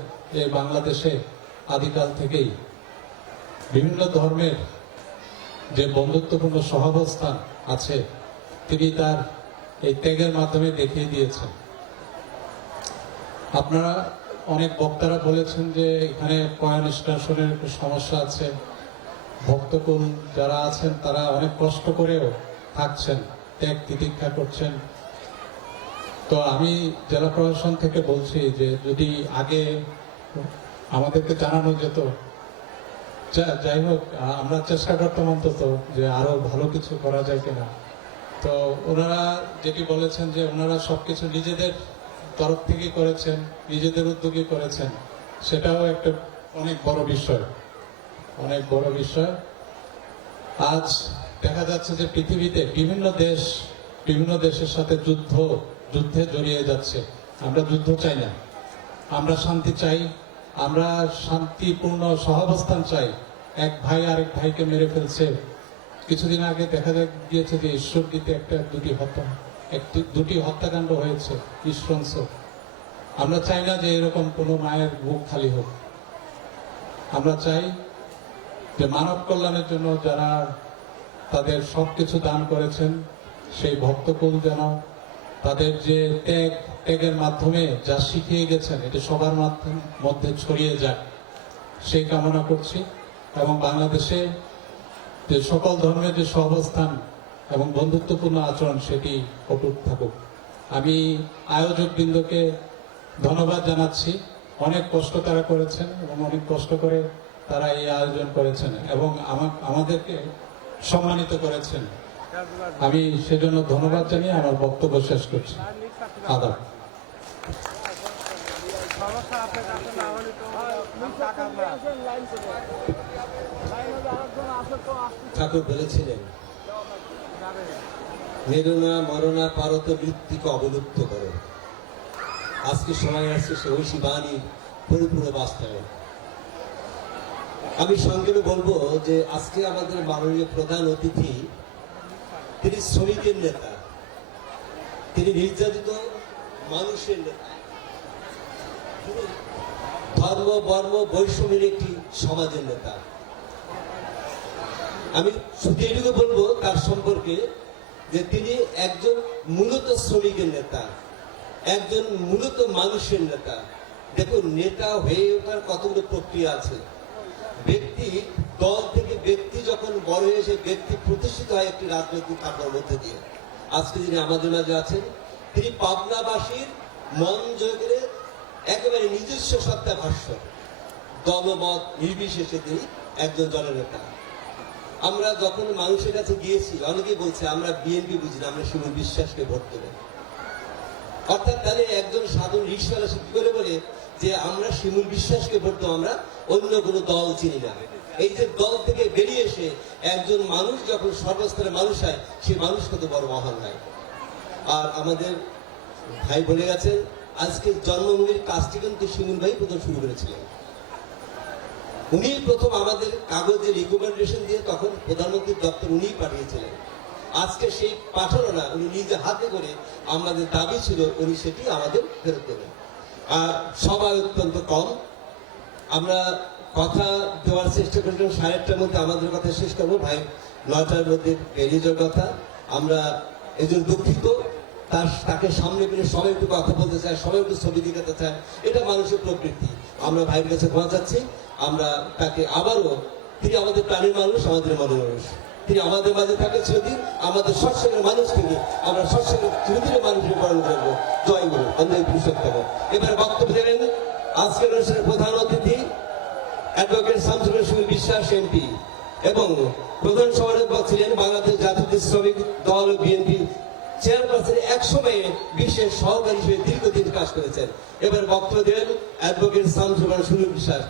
এই বাংলাদেশে আদিকাল থেকেই বিভিন্ন ধর্মের যে বন্ধুত্বপূর্ণ সহাবস্থান আছে তিনি তার এই ত্যাগের মাধ্যমে দেখিয়ে দিয়েছেন। আপনারা অনেক বক্তারা বলেছেন যে এখানে পয় নিষ্কাশনের একটু সমস্যা আছে, ভক্তকুল যারা আছেন তারা অনেক কষ্ট করেও থাকছেন, ত্যাগ তিতিক্ষা করছেন। তো আমি জেলা প্রশাসন থেকে বলছি যে যদি আগে আমাদেরকে জানানো যেত, যাই হোক আমরা চেষ্টা করতাম অন্তত যে আরো ভালো কিছু করা যায় কিনা। তো ওনারা যেটি বলেছেন যে ওনারা সবকিছু নিজেদের তরফ থেকে করেছেন, নিজেদের উদ্যোগে করেছেন, সেটাও একটা অনেক বড় বিষয়, অনেক বড় বিষয়। আজ দেখা যাচ্ছে যে পৃথিবীতে বিভিন্ন দেশের সাথে যুদ্ধে জড়িয়ে যাচ্ছে। আমরা যুদ্ধ চাই না, আমরা শান্তি চাই, আমরা শান্তিপূর্ণ সহাবস্থান চাই। এক ভাই আরেক ভাইকে মেরে ফেলছে। কিছুদিন আগে দেখা গিয়েছে যে ঈশ্বরদীতে দুটি হত্যাকাণ্ড হয়েছে নৃশংস। আমরা চাই না যে এরকম কোনো মায়ের বুক খালি হোক। আমরা চাই যে মানব কল্যাণের জন্য যারা তাদের সবকিছু দান করেছেন সেই ভক্তকুল যেন তাদের যে ত্যাগের মাধ্যমে যা শিখিয়ে গেছেন এটা সবার মধ্যে ছড়িয়ে যায়, সেই কামনা করছি। এবং বাংলাদেশে যে সকল ধর্মের যে সহাবস্থান এবং বন্ধুত্বপূর্ণ আচরণ সেটি অটুট থাকুক। আমি আয়োজকবৃন্দকে ধন্যবাদ জানাচ্ছি। অনেক কষ্ট তারা করেছেন এবং অনেক কষ্ট করে তারা এই আয়োজন করেছেন এবং আমাদেরকে সম্মানিত করেছেন। আমি সেজন্য ধন্যবাদ জানিয়ে আমার বক্তব্য শেষ করছি। আদাব। ঠাকুর বলেছিলেন, মেরুনা মরণা পারত বৃত্তিকে অবলুপ্ত করো। আজকে সময় আসছে সে ঐশী বাণীর পরিপূর্ণ বাস্তবায়ন। আমি সংক্ষেপে বলবো যে আজকে আমাদের মাননীয় প্রধান অতিথি, তিনি শ্রমিকের নেতা, তিনি নির্যাতিত মানুষের নেতা, ধর্ম বর্ম বৈষম্যের একটি সমাজের নেতা। আমি শুধু এটুকু বলবো তার সম্পর্কে যে তিনি একজন মূলত শ্রমিকের নেতা, একজন মূলত মানুষের নেতা। দেখুন, নেতা হয়ে ওঠার কতগুলো প্রক্রিয়া আছে। ব্যক্তি দল থেকে ব্যক্তি যখন বড় হয়ে সে ব্যক্তি প্রতিষ্ঠিত হয় একটি রাজনৈতিক কাঠামোর মধ্যে দিয়ে। আজকে যিনি আমাদের মাঝে আছেন তিনি পাবনাবাসীর মন জয় করে একেবারে নিজস্ব সত্তা ভাষ্য, দলমত নির্বিশেষে তিনি একজন জননেতা। আমরা যখন মানুষের কাছে গিয়েছি অনেকেই বলছে আমরা বিএনপি বুঝি না, আমরা শিমুল বিশ্বাসকে ভোট দেবো। অর্থাৎ তাহলে একজন সাধারণ রিকশাওয়ালা কি করে বলে যে আমরা শিমুল বিশ্বাসকে ভোট দেবো, আমরা অন্য কোনো দল চিনি না। এই যে দল থেকে বেরিয়ে এসে একজন মানুষ যখন সর্বস্তরের মানুষ হয়, সে মানুষ কত বড় মহান হয়। আর আমাদের ভাই বলে গেছেন আজকে জন্মভূমির কাজটি কিন্তু শিমুল ভাই প্রথম শুরু করেছিলেন। উনি প্রথম আমাদের কাগজে রিকমেন্ডেশন দিয়ে তখন প্রধানমন্ত্রীর দপ্তর উনিই পাঠিয়েছিলেন। আজকে সেই পাঠানো না, উনি নিজে হাতে করে, আমাদের দাবি ছিল উনি সেটি আমাদের ফেরত দেবেন। আর সবাই অত্যন্ত কম, আমরা কথা দেওয়ার চেষ্টা করছিলাম 8:30টার মধ্যে আমাদের কথা শেষ করবো। ভাই 9টার মধ্যে বেরিয়ে যাওয়ার কথা। আমরা এই জন্য দুঃখিত। তাকে সামনে পেলে সবাই একটু কথা বলতে চায়, সবাই একটু ছবি দেখাতে চায়, এটা মানুষের প্রবৃত্তি। আমরা ভাইয়ের কাছে ক্ষমা চাচ্ছি। আমরা তাকে আবারও, তিনি আমাদের প্রাণীর মানুষ, আমাদের মনের মানুষ, তিনি আমাদের মাঝে থাকে চিরদিন। আমাদের সৎসঙ্গের মানুষ থেকে আমরা সৎসঙ্গের চিরদিনের মানুষের বরণ করবো। জয় গুরু, বন্দে পুরুষোত্তম। এবারে বক্তব্য দেবেন আজকের অনুষ্ঠানের প্রধান অতিথি অ্যাডভোকেট শামসুল শিমুল বিশ্বাস এমপি এবং প্রধান সমালোচক ছিলেন বাংলাদেশ জাতীয় শ্রমিক দল বিএনপি চেয়ারপারসন, এক সময়ে বিশেষ সহকারী হিসেবে দীর্ঘদিন কাজ করেছেন। এবার বক্তব্য দেবেন অ্যাডভোকেট শামসুল শিমুল বিশ্বাস।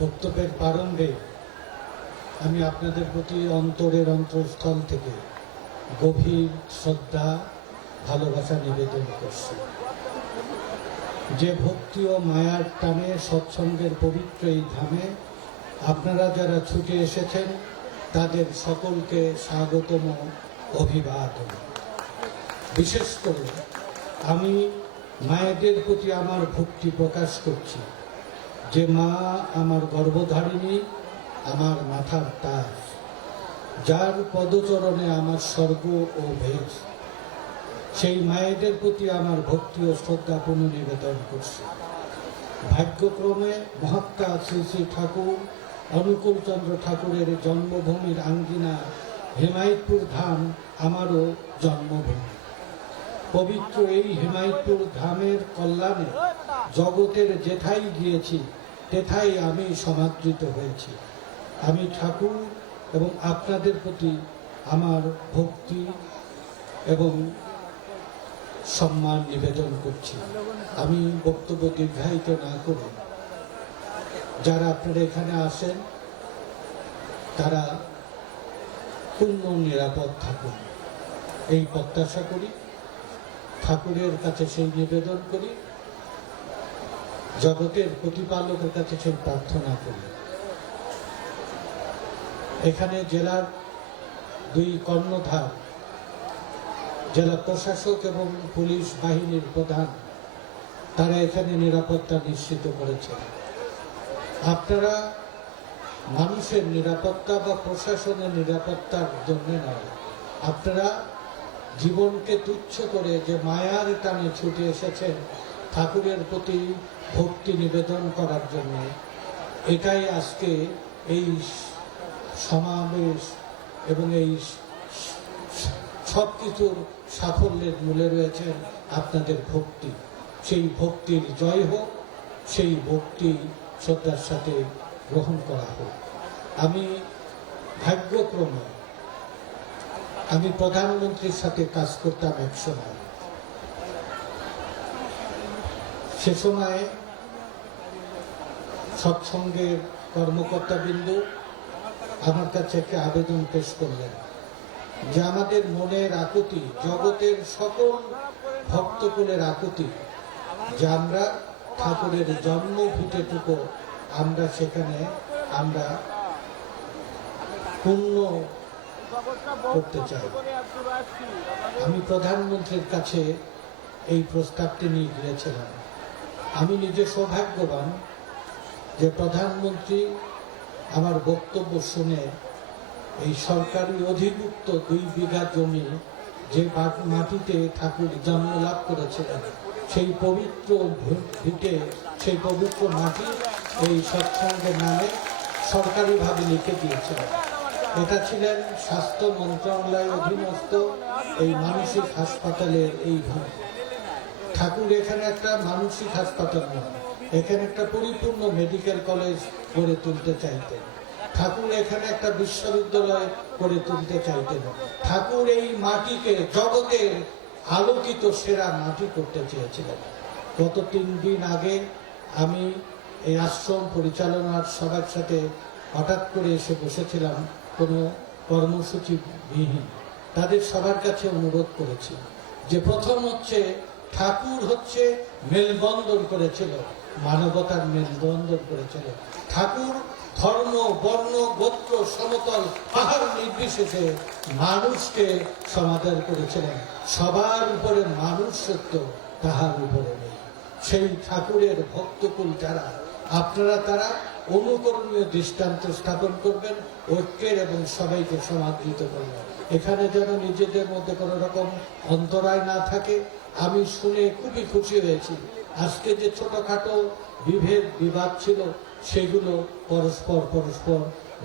বক্তব্যের প্রারম্ভে আমি আপনাদের প্রতি অন্তরের অন্তঃস্থল থেকে গভীর শ্রদ্ধা ভালোবাসা নিবেদন করছি। যে ভক্তি ও মায়ার টানে সৎসঙ্গের পবিত্র এই ধামে আপনারা যারা ছুটে এসেছেন তাদের সকলকে স্বাগতম, অভিবাদন। বিশেষ করে আমি মায়েদের প্রতি আমার ভক্তি প্রকাশ করছি। যে মা আমার গর্ভধারিণী, আমার মাথার তাজ, যার পদচরণে আমার স্বর্গ ও ভেষ, সেই মায়েদের প্রতি আমার ভক্তি ও শ্রদ্ধাপূর্ণ নিবেদন করছি। ভাগ্যক্রমে মহাত্মা শ্রী শ্রী ঠাকুর অনুকূলচন্দ্র ঠাকুরের জন্মভূমির আঙ্গিনা হেমায়তপুর ধাম আমারও জন্মভূমি। পবিত্র এই হেমায়তপুর ধামের কল্যাণে জগতের যেথাই গিয়েছি তেথাই আমি সমাদৃত হয়েছি। আমি ঠাকুর এবং আপনাদের প্রতি আমার ভক্তি এবং সম্মান নিবেদন করছি। আমি বক্তব্য দীর্ঘায়িত না করে, যারা আপনারা এখানে আসেন তারা পূর্ণ নিরাপদ থাকুন এই প্রত্যাশা করি, ঠাকুরের কাছে সেই নিবেদন করি, জগতের প্রতিপালকের কাছে সেই প্রার্থনা করি। এখানে জেলার দুই কর্ণধার, জেলা প্রশাসক এবং পুলিশ বাহিনীর প্রধান, তারা এখানে নিরাপত্তা নিশ্চিত করেছেন। আপনারা মানুষের নিরাপত্তা বা প্রশাসনের নিরাপত্তার জন্য নয়, আপনারা জীবনকে তুচ্ছ করে যে মায়ার টানে ছুটে এসেছেন ঠাকুরের প্রতি ভক্তি নিবেদন করার জন্য, এটাই আজকে এই সমাবেশ এবং এই সব কিছুর সাফল্যের মূলে রয়েছেন আপনাদের ভক্তি। সেই ভক্তির জয় হোক, সেই ভক্তি শ্রদ্ধার সাথে গ্রহণ করা হোক। আমি ভাগ্যক্রমে আমি প্রধানমন্ত্রীর সাথে কাজ করতাম এক সময়। সে সময় সৎসঙ্গের কর্মকর্তাবৃন্দ আমার কাছে একটা আবেদন পেশ করলেন যে আমাদের মনের আকুতি, জগতের সকল ভক্তকুলের আকুতি, যে আমরা ঠাকুরের জন্মভিটেটুকু আমরা সেখানে আমরা পূর্ণ করতে চাই। আমি প্রধানমন্ত্রীর কাছে এই প্রস্তাবটি নিয়ে গিয়েছিলাম। আমি নিজে সৌভাগ্যবান যে প্রধানমন্ত্রী আমার বক্তব্য শুনে এই সরকারি অধিভুক্ত 2 বিঘা জমি, যে মাটিতে ঠাকুর জন্ম লাভ করেছিলেন, সেই পবিত্র ভিটে, সেই পবিত্র মাটি এই সৎসঙ্গের নামে সরকারিভাবে লিখে দিয়েছিলেন। এটা ছিলেন স্বাস্থ্য মন্ত্রণালয়ের অধীনস্থ এই মানসিক হাসপাতালের এই ভূমি। ঠাকুর এখানে একটা মানসিক হাসপাতাল নয়, এখানে একটা পরিপূর্ণ মেডিকেল কলেজ গড়ে তুলতে চাইতেন। ঠাকুর এখানে একটা বিশ্ববিদ্যালয় করে তুলতে চাইতেন। ঠাকুর এই মাটিকে জগতের আলোকিত সেরা মাটি করতে চেয়েছিলেন। গত 3 দিন আগে আমি এই আশ্রম পরিচালনার সবার সাথে হঠাৎ করে এসে বসেছিলাম, কোনো কর্মসূচি বিহীন। তাদের সবার কাছে অনুরোধ করেছি যে প্রথম হচ্ছে ঠাকুর হচ্ছে মেলবন্ধন করেছিল, মানবতার মেলবন্ধন করেছিল। ঠাকুর ধর্ম, বর্ণ, গোত্র, সমতল, পাহাড় নির্বিশেষে মানুষকে সমাদর করেছিলেন। সবার উপরে মানুষ সত্য, তাহার উপরে নেই। সেই ঠাকুরের ভক্তকুল যারা, আপনারা তারা অনুকরণীয় দৃষ্টান্ত স্থাপন করবেন, ঐক্যের এবং সবাইকে সমাদৃত করবেন। এখানে যেন নিজেদের মধ্যে কোনো রকম অন্তরায় না থাকে। আমি শুনে খুবই খুশি হয়েছি আজকে যে ছোটখাটো বিভেদ বিবাদ ছিল সেগুলো পরস্পর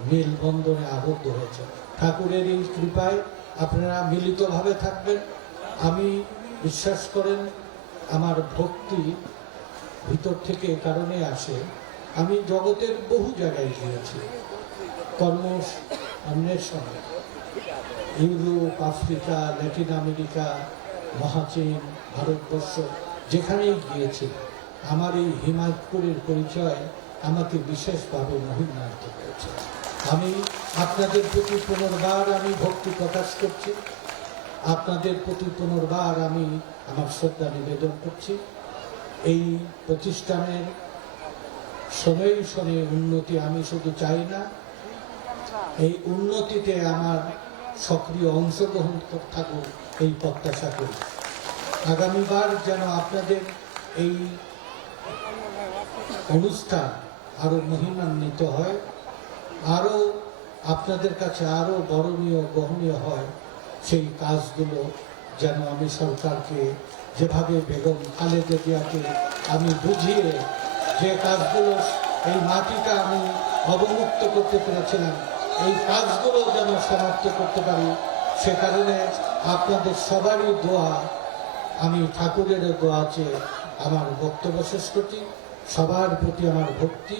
মেলবন্ধনে আবদ্ধ হয়েছে। ঠাকুরের এই কৃপায় আপনারা মিলিতভাবে থাকবেন। আমি বিশ্বাস করেন, আমার ভক্তি ভিতর থেকে কারণে আসে। আমি জগতের বহু জায়গায় গিয়েছি কর্ম অন্বেষণে, ইউরোপ, আফ্রিকা, ল্যাটিন আমেরিকা, মহাচীন, ভারতবর্ষ, যেখানেই গিয়েছি আমার এই হিমায়তপুরের পরিচয় আমাকে বিশেষভাবে মহিমান্বিত করেছে। আমি আপনাদের প্রতি পুনর্বার আমি ভক্তি প্রকাশ করছি, আপনাদের প্রতি পুনর্বার আমি আমার শ্রদ্ধা নিবেদন করছি। এই প্রতিষ্ঠানের শোনে শোনে উন্নতি আমি শুধু চাই না, এই উন্নতিতে আমার সক্রিয় অংশগ্রহণ থাকুক এই প্রত্যাশা করি। আগামীবার যেন আপনাদের এই অনুষ্ঠান আরো মহিমান্বিত হয়, আরো আপনাদের কাছে আরো বরণীয় গ্রহণীয় হয়। সেই কাজগুলো যেন আমি সরকারকে, যেভাবে বেগম খালেদা জিয়াকে আমি বুঝিয়ে যে কাজগুলো, এই মাটিটা আমি অবমুক্ত করতে পেরেছিলাম, এই কাজগুলো যেন সমাপ্ত করতে পারি। সে কারণে আপনাদের সবারই দোয়া, আমি ঠাকুরের দোয়া চেয়ে আমার বক্তব্য শেষ করছি। সবার প্রতি আমার ভক্তি,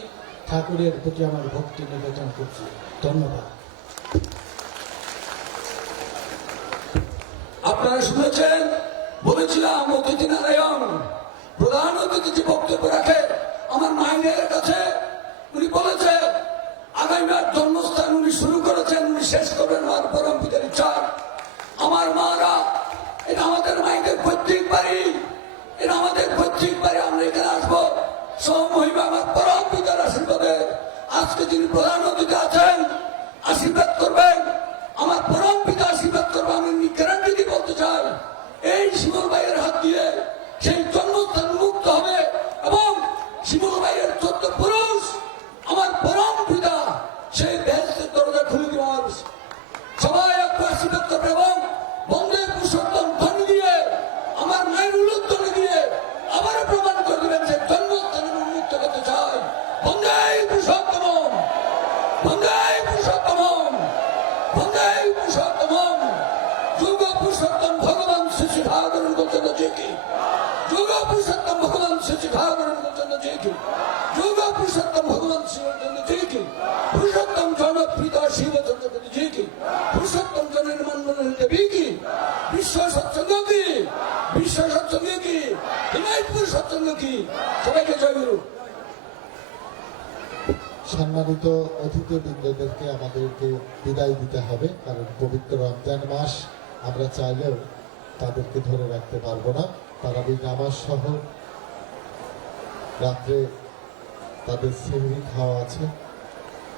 ঠাকুরের প্রতি আমার ভক্তি নিবেদন করছি। ধন্যবাদ। আপনারা শুনেছেন বলেছিলাম অতিথি নারায়ণ, প্রধান অতিথি যে বক্তব্য রাখে আমার মায়ের কাছে উনি বলেছে আগামী মাস জন্মস্থান উনি শুরু করেছেন, উনি শেষ করবেন আমার পরম পিতার ইচ্ছা। আমার মারা, এটা আমাদের মায়েদের পৈতৃক বাড়ি, এটা আমাদের পৈতৃক বাড়ি। আমরা এখানে আসবো সমহিমা আমার পরম পিতার আশীর্বাদে। আজকে যিনি প্রধান অতিথি আছেন আশীর্বাদ করবেন, আমার পরম পিতা আশীর্বাদ করবে। আমি গ্যারান্টি দিয়ে বলতে চাই এই শিমুল ভাইয়ের হাত দিয়ে সেই জন্মস্থান মুক্ত হবে এবং শিমুল ভাইয়ের 14 পুরুষ আমার পরম পিতা সেই বেহেশতের দরজা খুলে দিবে। আমার সবাই একটু আশীর্বাদ করবে এবং বন্দে পুরুষোত্তম ধ্বনি দিয়ে আমার মায়ের উল্লধ্বনি দিয়ে আবারও প্রমাণ করে দিবেন যে জন্মস্থান উন্মুক্ত করতে চাই। বন্দে পুরুষোত্তম, বন্দে পুরুষোত্তম, বন্দে পুরুষোত্তম। যুগ পুরুষোত্তম ভগবান শ্রী ঠাকুরের গোচর জেকে, যুগ পুরুষোত্তম ভগবান শ্রী ঠাকুরের গোচর জেকে, যুগ পুরুষোত্তম ভগবান শ্রী জেকে, পুরুষোত্তম জনপ্রিতা শিবচন্দ্র জেকে, পুরুষোত্তম জনের মন্ডল দেবী কি, বিশ্ব সৎসঙ্গ কি, বিশ্ব সৎসঙ্গ কি, হিমায়তপুর সৎসঙ্গ কি। সবাইকে জয় গুরু। সম্মানিত অতিথিবৃন্দদেরকে আমাদেরকে বিদায় দিতে হবে, কারণ পবিত্র রমজান মাস আমরা চাইলেও তাদেরকে ধরে রাখতে পারবো না। তারাবি নামাজ সহ রাত্রে তাদের সেহরি খাওয়া আছে।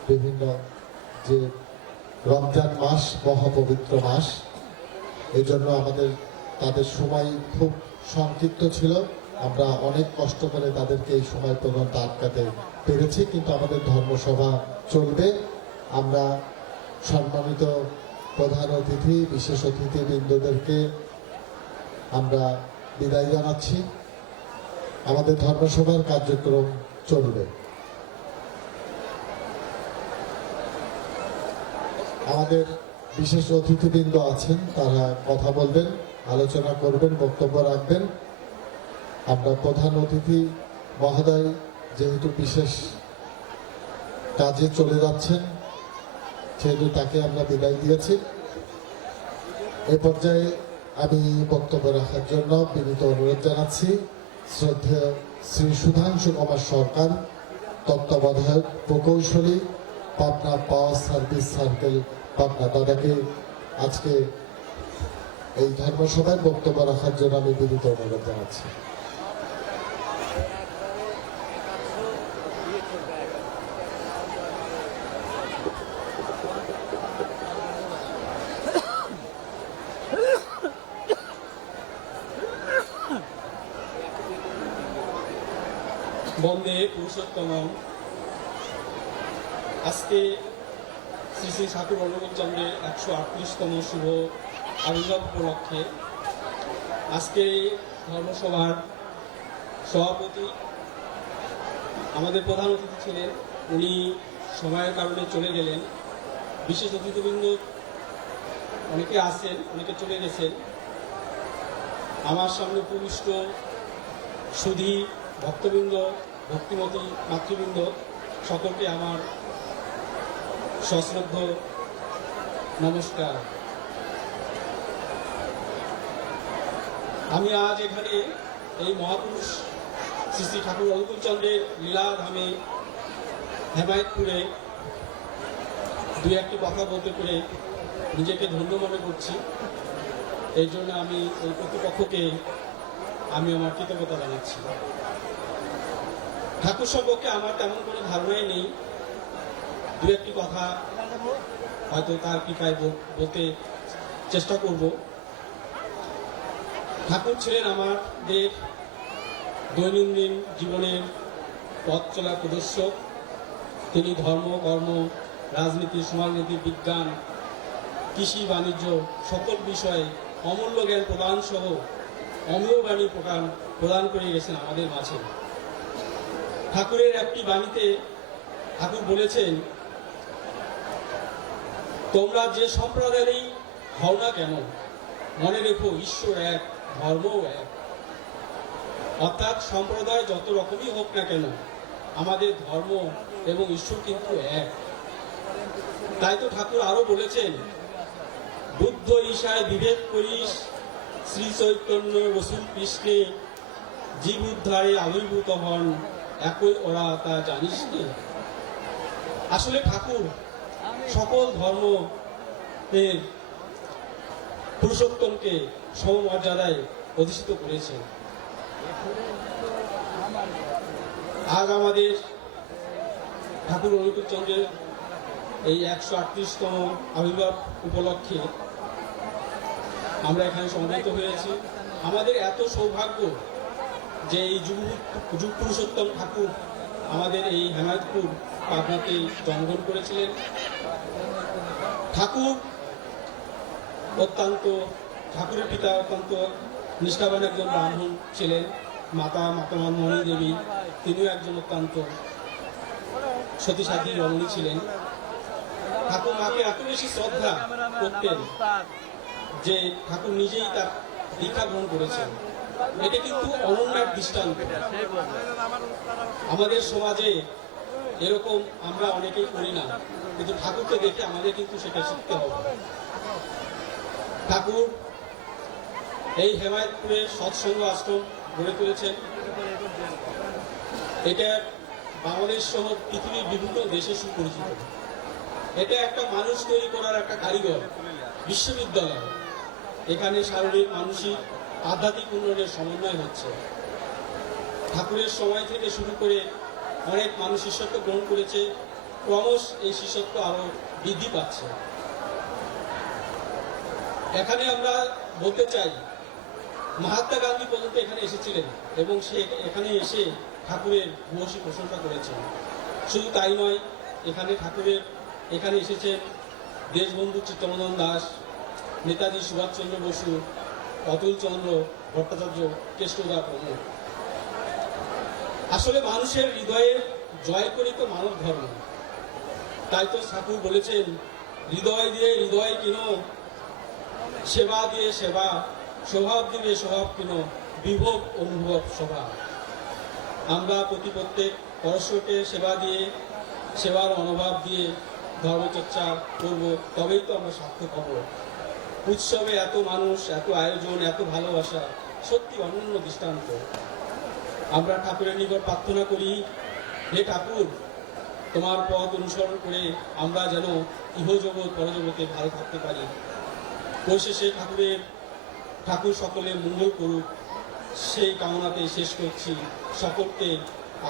বিভিন্ন যে রমজান মাস মহাপবিত্র মাস, এই জন্য আমাদের তাদের সময় খুব সংক্ষিপ্ত ছিল। আমরা অনেক কষ্ট করে তাদেরকে এই সময় পর্যন্ত আটকাতে পেরেছি, কিন্তু আমাদের ধর্মসভা চলবে। আমরা সম্মানিত প্রধান অতিথি, বিশেষ অতিথিবৃন্দদেরকে আমরা বিদায় জানাচ্ছি। আমাদের ধর্মসভার কার্যক্রম চলবে। আমাদের বিশেষ অতিথিবৃন্দ আছেন, তারা কথা বলবেন, আলোচনা করবেন, বক্তব্য রাখবেন। আমরা প্রধান অতিথি মহোদয় যেহেতু বিশেষ কাজে চলে যাচ্ছেন, সেহেতু তাকে আমরা বিদায় দিয়েছি। এ পর্যায়ে আমি বক্তব্য রাখার জন্য বিনীত অনুরোধ জানাচ্ছি শ্রদ্ধেয় শ্রী সুধাংশু কুমার সরকার, তত্ত্বাবধায়ক প্রকৌশলী, পাবনা পাওয়ার সার্ভিস সার্কেল পাবনা, দাদাকে আজকে এই ধর্মসভায় বক্তব্য রাখার জন্য আমি বিনীত অনুরোধ জানাচ্ছি। বন্দে পুরুষোত্তম। আজকে শ্রী শ্রী ঠাকুর অনুকূলচন্দ্রের 138তম শুভ আবির্ভাব উপলক্ষে আজকে এই ধর্মসভার সভাপতি আমাদের প্রধান অতিথি ছিলেন, উনি সময়ের কারণে চলে গেলেন। বিশেষ অতিথিবৃন্দ অনেকে আছেন, অনেকে চলে গেছেন। আমার সামনে উপবিষ্ট সুধী ভক্তবৃন্দ, ভক্তিমতী মাতৃবৃন্দ, সকলকে আমার সশ্রদ্ধ নমস্কার। আমি আজ এখানে এই মহাপুরুষ শ্রী শ্রী ঠাকুর অনুকূলচন্দ্রের লীলাধামে হেমায়তপুরে দু একটি কথা বলতে পেরে নিজেকে ধন্য মনে করছি। এই জন্য আমি ওই কর্তৃপক্ষকে আমি আমার কৃতজ্ঞতা জানাচ্ছি। ঠাকুর সম্পর্কে আমার তেমন কোনো ধারণাই নেই, দু একটি কথা হয়তো তার কৃপায় বলতে চেষ্টা করব। ঠাকুর ছিলেন আমাদের দৈনন্দিন জীবনের পথ চলা প্রদর্শক। তিনি ধর্ম, কর্ম, রাজনীতি, সমাজনীতি, বিজ্ঞান, কৃষি, বাণিজ্য সকল বিষয়ে অমূল্য জ্ঞান প্রদান সহ অমূল্য বাণী প্রদান করে গেছেন আমাদের মাঝে। ঠাকুরের একটি বাণীতে ঠাকুর বলেছেন, তোমরা যে সম্প্রদায়েরই হও না কেন, মনে রেখো ঈশ্বর এক, ধর্মও এক। অর্থাৎ সম্প্রদায় যত রকমই হোক না কেন, আমাদের ধর্ম এবং ঈশ্বর কিন্তু এক। তাই তো ঠাকুর আরো বলেছেন, বুদ্ধ ঈশায় বিভেদ করিস, শ্রী চৈতন্য রসুল কৃষ্ণে জীব উদ্ধারে আবির্ভূত হন, একই ওরা তা জানিস নে। আসলে ঠাকুর সকল ধর্ম এর পুরুষোত্তমকে সমমর্যাদায় অধিষ্ঠিত করেছেন। আজ আমাদের ঠাকুর অনুকূল চন্দ্রের এই 138তম আবির্ভাব উপলক্ষে আমরা এখানে সমবেত হয়েছি। আমাদের এত সৌভাগ্য যে এই যুগ পুরুষোত্তম ঠাকুর আমাদের এই হেমায়তপুর পাবনাতে জন্মগ্রহণ করেছিলেন। ঠাকুরের পিতা অত্যন্ত নিষ্ঠাবান একজন ব্রাহ্মণ ছিলেন। মাতা মাতামণি দেবী, তিনিও একজন অত্যন্ত সতীসাধী রমণী ছিলেন। ঠাকুর মাকে এত বেশি শ্রদ্ধা করতেন যে ঠাকুর নিজেই তার দীক্ষা গ্রহণ করেছেন। এটা কিন্তু অনন্য এক দৃষ্টান্ত। আমাদের সমাজে এরকম আমরা অনেকেই করি না, কিন্তু ঠাকুরকে দেখে আমাদের কিন্তু সেটা শিখতে হবে। ঠাকুর এই হেমায়তপুরে সৎসঙ্গ আশ্রম গড়ে তুলেছেন। এটা বাংলাদেশ সহ পৃথিবীর বিভিন্ন দেশে সুপরিচিত। এটা একটা মানুষ তৈরি করার একটা কারিগর বিশ্ববিদ্যালয়। এখানে শারীরিক, মানসিক, আধ্যাত্মিক উন্নয়নের সমন্বয় হচ্ছে। ঠাকুরের সময় থেকে শুরু করে অনেক মানুষ শিষ্যত্ব গ্রহণ করেছে, ক্রমশ এই শিষ্যত্ব আরো বৃদ্ধি পাচ্ছে। এখানে আমরা বলতে চাই, মহাত্মা গান্ধী পর্যন্ত এখানে এসেছিলেন এবং সে এখানে এসে ঠাকুরের ভূয়সী প্রশংসা করেছেন। শুধু তাই নয়, এখানে এসেছেন দেশবন্ধু চিত্তরঞ্জন দাস, নেতাজি সুভাষচন্দ্র বসু, অতুল চন্দ্র ভট্টাচার্য, কেষ্টদা প্রমুখ। আসলে মানুষের হৃদয়ের জয় করে তো মানব ধর্ম। তাই তো ঠাকুর বলেছেন, হৃদয় দিয়ে হৃদয় কিনো, সেবা দিয়ে সেবা, স্বভাব দিবে স্বভাব কিনো, বিভব অনুভব স্বভাব। আমরা প্রত্যেক পরস্পরকে সেবা দিয়ে, সেবার মনোভাব দিয়ে ধর্মচর্চা করব, তবেই তো আমরা সার্থক হব। উৎসবে এত মানুষ, এত আয়োজন, এত ভালোবাসা, সত্যি অনন্য দৃষ্টান্ত। আমরা ঠাকুরের নিকট প্রার্থনা করি, হে ঠাকুর, তোমার পথ অনুসরণ করে আমরা যেন ইহজগৎ পরজগতে ভালো থাকতে পারি। পরিশেষে ঠাকুর সকলের মঙ্গল করুক, সেই কামনাতে শেষ করছি। সকলকে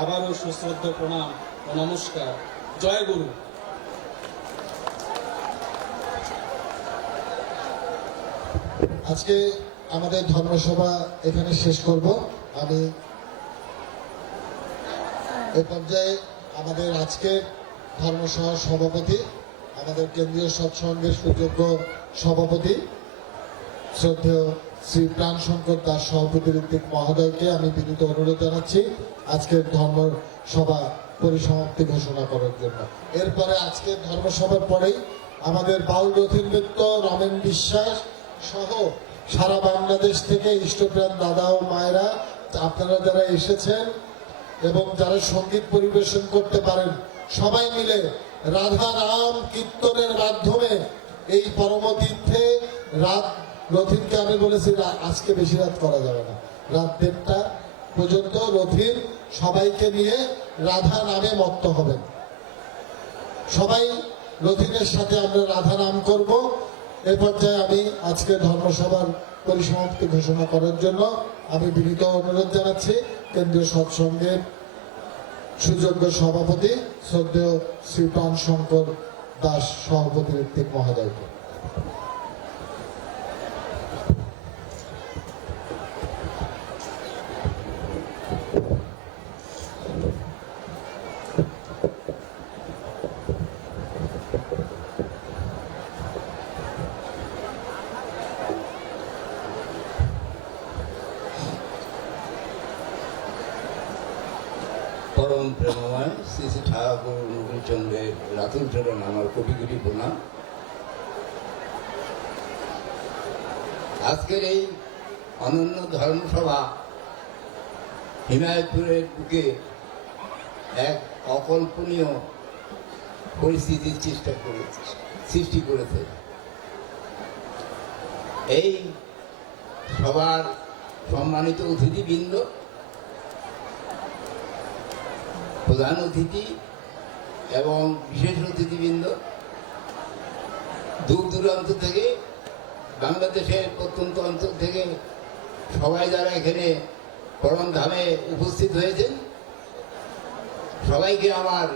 আবারও সশ্রদ্ধ প্রণাম ও নমস্কার। জয় গুরু। আজকে আমাদের ধর্মসভা এখানে শেষ করব। আমি এ পর্যায়ে আমাদের আজকের ধর্মসভার সভাপতি, আমাদের কেন্দ্রীয় সৎসঙ্গের সুযোগ্য সভাপতি শ্রদ্ধেয় শ্রী প্রাণশঙ্কর দাস সভাপতি ঋত্বিক মহোদয়কে আমি বিনীত অনুরোধ জানাচ্ছি আজকের ধর্মসভা পরিসমাপ্তি ঘোষণা করার জন্য। এরপরে আজকের ধর্মসভার পরেই আমাদের বাউল রথীন নৃত্য, রমেন বিশ্বাস সহ সারা বাংলাদেশ থেকে ইষ্টপ্রাণ দাদা ও মায়েরা, আপনারা যারা এসেছেন এবং যারা সঙ্গীত পরিবেশন করতে পারেন, সবাই মিলে রাধা নাম কীর্তনের মাধ্যমে এই পরম তীর্থে রাত, রথীনকে আমি বলেছি আজকে বেশি রাত করা যাবে না, রাত 1:30 পর্যন্ত রথীন সবাইকে নিয়ে রাধা নামে মত্ত হবেন। সবাই রথীনের সাথে আমরা রাধা নাম করব। এ পর্যায়ে আমি আজকে ধর্মসভার পরিসমাপ্তি ঘোষণা করার জন্য আমি বিনীত অনুরোধ জানাচ্ছি কেন্দ্রীয় সৎসঙ্গের সুযোগ্য সভাপতি শ্রদ্ধেয় শ্রী প্রাণশঙ্কর দাস সভাপতি ঋত্বিক মহোদয়কে। পরম প্রেমময় শ্রী শ্রী ঠাকুর অনুকূলচন্দ্রের রাতুল চরণ আমার কোটি কোটি প্রণাম। আজকের এই অনন্য ধর্মসভা হিমায়তপুরের বুকে এক অকল্পনীয় পরিস্থিতির সৃষ্টি করেছে। এই সবার সম্মানিত অতিথিবৃন্দ, প্রধান অতিথি এবং বিশেষ অতিথিবৃন্দ, দূর দূরান্ত থেকে, বাংলাদেশের প্রত্যন্ত অঞ্চল থেকে সবাই যারা এখানে পরম ধামে উপস্থিত হয়েছেন, সবাইকে আমার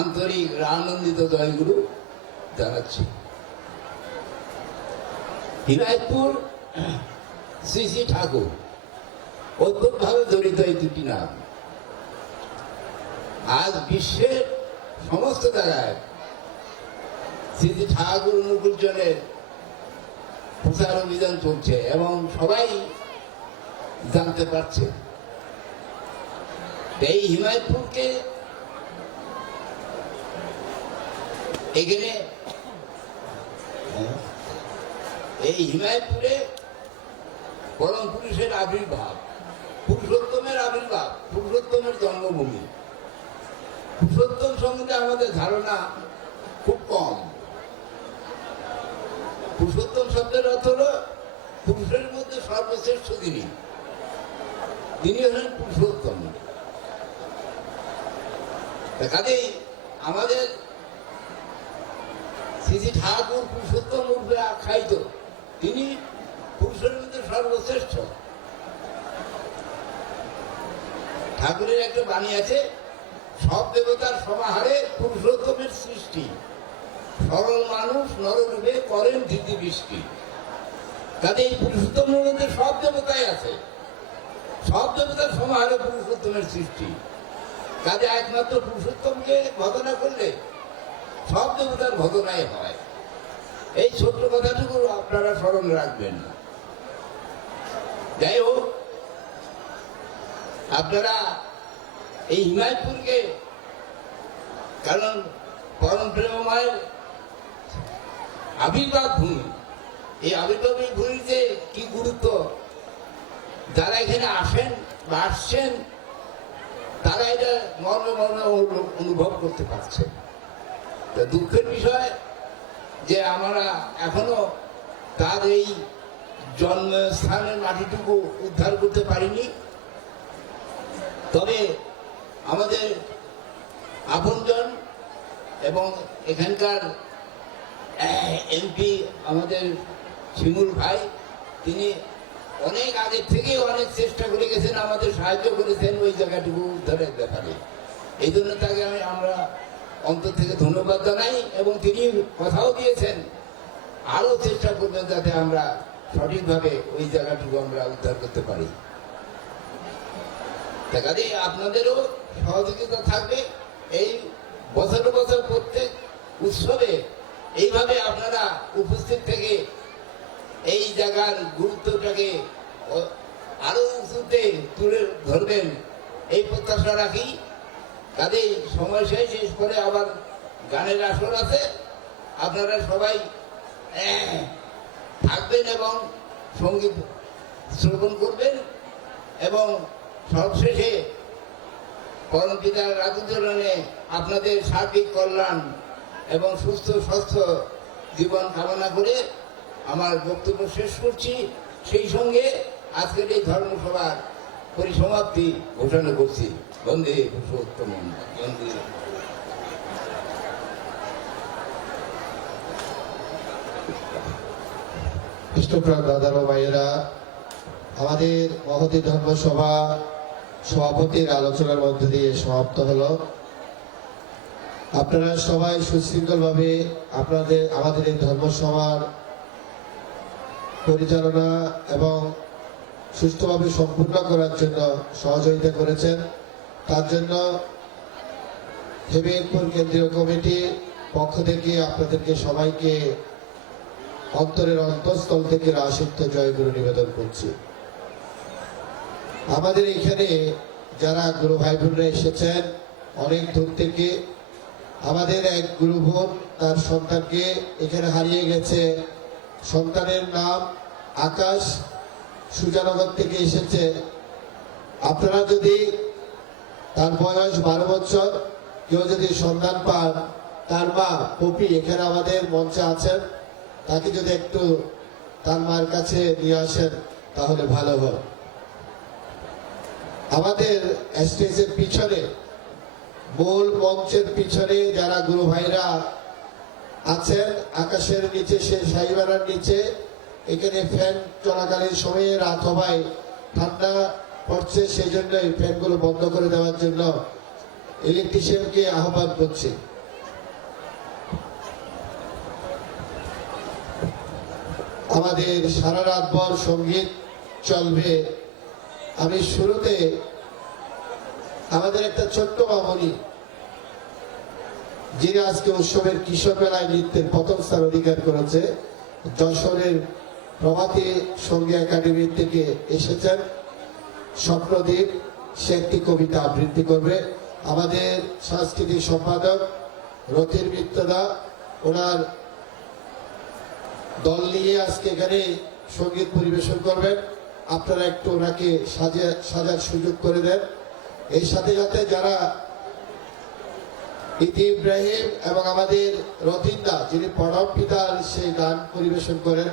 আন্তরিক আনন্দিত জয়গুরু জানাচ্ছি। হিরায়তপুর শ্রী শ্রী ঠাকুর অদ্ভুতভাবে জড়িত এই দুটি নাম। আজ বিশ্বের সমস্ত জায়গায় শ্রী শ্রী ঠাকুর অনুকূলচনের প্রচার অভিযান চলছে এবং সবাই জানতে পারছে। এই হিমায়তপুরকে এখানে এই হিমায়তপুরে পরম পুরুষের আবির্ভাব, পুরুষোত্তমের আবির্ভাব, পুরুষোত্তমের জন্মভূমি। পুরুষোত্তম সম্বন্ধে আমাদের ধারণা খুব কম। পুরুষোত্তম শব্দের অর্থ হল পুরুষের মধ্যে সর্বশ্রেষ্ঠ তিনি, তিনি হলেন পুরুষোত্তম। কাজেই আমাদের শ্রী শ্রী ঠাকুর পুরুষোত্তম রূপে আখ্যায়িত, তিনি পুরুষের মধ্যে সর্বশ্রেষ্ঠ। ঠাকুরের একটা বাণী আছে, সব দেবতার সমাহারে পুরুষোত্তমের সৃষ্টি, সরল মানুষ নররূপে করেন ধৃতি বৃষ্টি। কাজে এই পুরুষোত্তমের মধ্যে সব দেবতাই আছে, সব দেবতার সমাহারে পুরুষোত্তমের সৃষ্টি। কাজে একমাত্র পুরুষোত্তমকে ভজনা করলে সব দেবতার ভজনাই হয়। এই ছোট্ট কথাটুকু আপনারা স্মরণ রাখবেন। যাই হোক, আপনারা এই হিমায়তপুরকে, কারণ পরম প্রেমময়ের আবির্ভাব ভূমি, এই আবির্ভাবের ভূমিতে কি গুরুত্ব, যারা এখানে আসেন বা আসছেন তারা এটা মর্মে মর্মে অনুভব করতে পারছে। দুঃখের বিষয় যে আমরা এখনো তার এই জন্মস্থানের মাটিটুকু উদ্ধার করতে পারিনি। তবে আমাদের আপনজন এবং এখানকার এমপি আমাদের শিমুল ভাই, তিনি অনেক আগে থেকে অনেক চেষ্টা করে গেছেন, আমাদের সাহায্য করেছেন ওই জায়গাটুকু উদ্ধারের ব্যাপারে। এই জন্য তাকে আমরা অন্তর থেকে ধন্যবাদ জানাই এবং তিনি কথাও দিয়েছেন আরো চেষ্টা করবেন যাতে আমরা সঠিকভাবে ওই জায়গাটুকু আমরা উদ্ধার করতে পারি। কাজে আপনাদেরও সহযোগিতা থাকবে। এই বছর বছর প্রত্যেক উৎসবে এইভাবে আপনারা উপস্থিত থেকে এই জায়গার গুরুত্বটাকে আরো উঁচুতে তুলে ধরবেন, এই প্রত্যাশা রাখি। কাজেই সময় শেষ করে আবার গানের আসর আছে, আপনারা সবাই থাকবেন এবং সঙ্গীত শ্রবণ করবেন এবং সবশেষে পরম পিতার রাজচরণে আপনাদের সার্বিক কল্যাণ এবং সুস্থ স্বাস্থ্য জীবন কামনা করে আমার বক্তব্য শেষ করছি। সেই সঙ্গে আজকের এই ধর্মসভার পরিসমাপ্তি ঘোষণা করছি। বন্দে পুরুষোত্তম, বন্দে। খ্রিস্টপ্রাণ দাদার ও ভাইয়েরা, আমাদের মহতী ধর্মসভা সভাপতির আলোচনার মধ্য দিয়ে সমাপ্ত হলো। আপনারা সবাই সুশৃঙ্খলভাবে আমাদের এই ধর্মসভার পরিচালনা এবং সুষ্ঠুভাবে সম্পূর্ণ করার জন্য সহযোগিতা করেছেন। তার জন্য হেমিয়তপুর কেন্দ্রীয় কমিটির পক্ষ থেকে আপনাদেরকে সবাইকে অন্তরের অন্তঃস্থল থেকে রাসিদ্ধ জয়গুরু নিবেদন করছি। আমাদের এখানে যারা গুরু ভাই বোনরা এসেছেন অনেক দূর থেকে, আমাদের এক গুরু বোন তার সন্তানকে এখানে হারিয়ে গেছে। সন্তানের নাম আকাশ, সুজানগর থেকে এসেছে। আপনারা যদি তার বয়স 12 বছর, কেউ যদি সন্ধান পান, তার মা পপি এখানে আমাদের মঞ্চে আছেন, তাকে যদি একটু তার মার কাছে নিয়ে আসেন তাহলে ভালো হয়। আমাদের স্টেজের পিছনে, মূল মঞ্চের পিছনে যারা গুরু ভাইরা আছেন, আকাশের নিচে, সে সাইবারার নিচে, এখানে ফ্যান চলাকালীন সময়ে রাত হওয়ায় ঠান্ডা পড়ছে, সেই জন্য এই ফ্যানগুলো বন্ধ করে দেওয়ার জন্য ইলেকট্রিশিয়ানকে আহ্বান করছি। আমাদের সারা রাতভর সঙ্গীত চলবে। আমি শুরুতে আমাদের একটা ছোট্ট মামনি, যিনি আজকে উৎসবের কিশোর মেলায় নৃত্যের প্রথম স্থান অধিকার করেছে, যশোরের প্রভাতী সঙ্গীত একাডেমি থেকে এসেছেন, স্বপ্নদীপ, সে একটি কবিতা আবৃত্তি করবে। আমাদের সাংস্কৃতিক সম্পাদক রতির মিত্রদা ওনার দল নিয়ে আজকে এখানে সঙ্গীত পরিবেশন করবেন। আপনারা একটু ওনাকে সাজার সুযোগ করে দেন। এর সাথে সাথে যারা ইতি ইব্রাহিম এবং আমাদের রতিনদা, যিনি পরম পিতার সেই গান পরিবেশন করেন,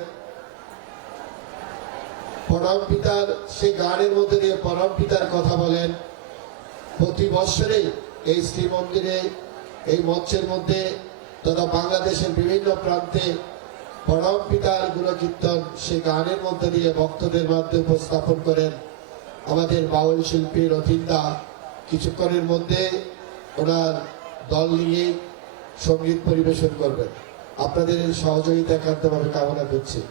পরম পিতার সেই গানের মধ্যে দিয়ে পরম পিতার কথা বলেন। প্রতি বৎসরেই এই শ্রীমন্দিরে, এই মঞ্চের মধ্যে তথা বাংলাদেশের বিভিন্ন প্রান্তে পরম পিতার গুণকীর্তন সেই গানের মধ্যে দিয়ে ভক্তদের মধ্যে উপস্থাপন করেন আমাদের বাউল শিল্পী রতিনদা। কিছুক্ষণের মধ্যে ওনার দল নিয়ে সঙ্গীত পরিবেশন করবেন। আপনাদের সহযোগিতা একান্তভাবে কামনা করছি।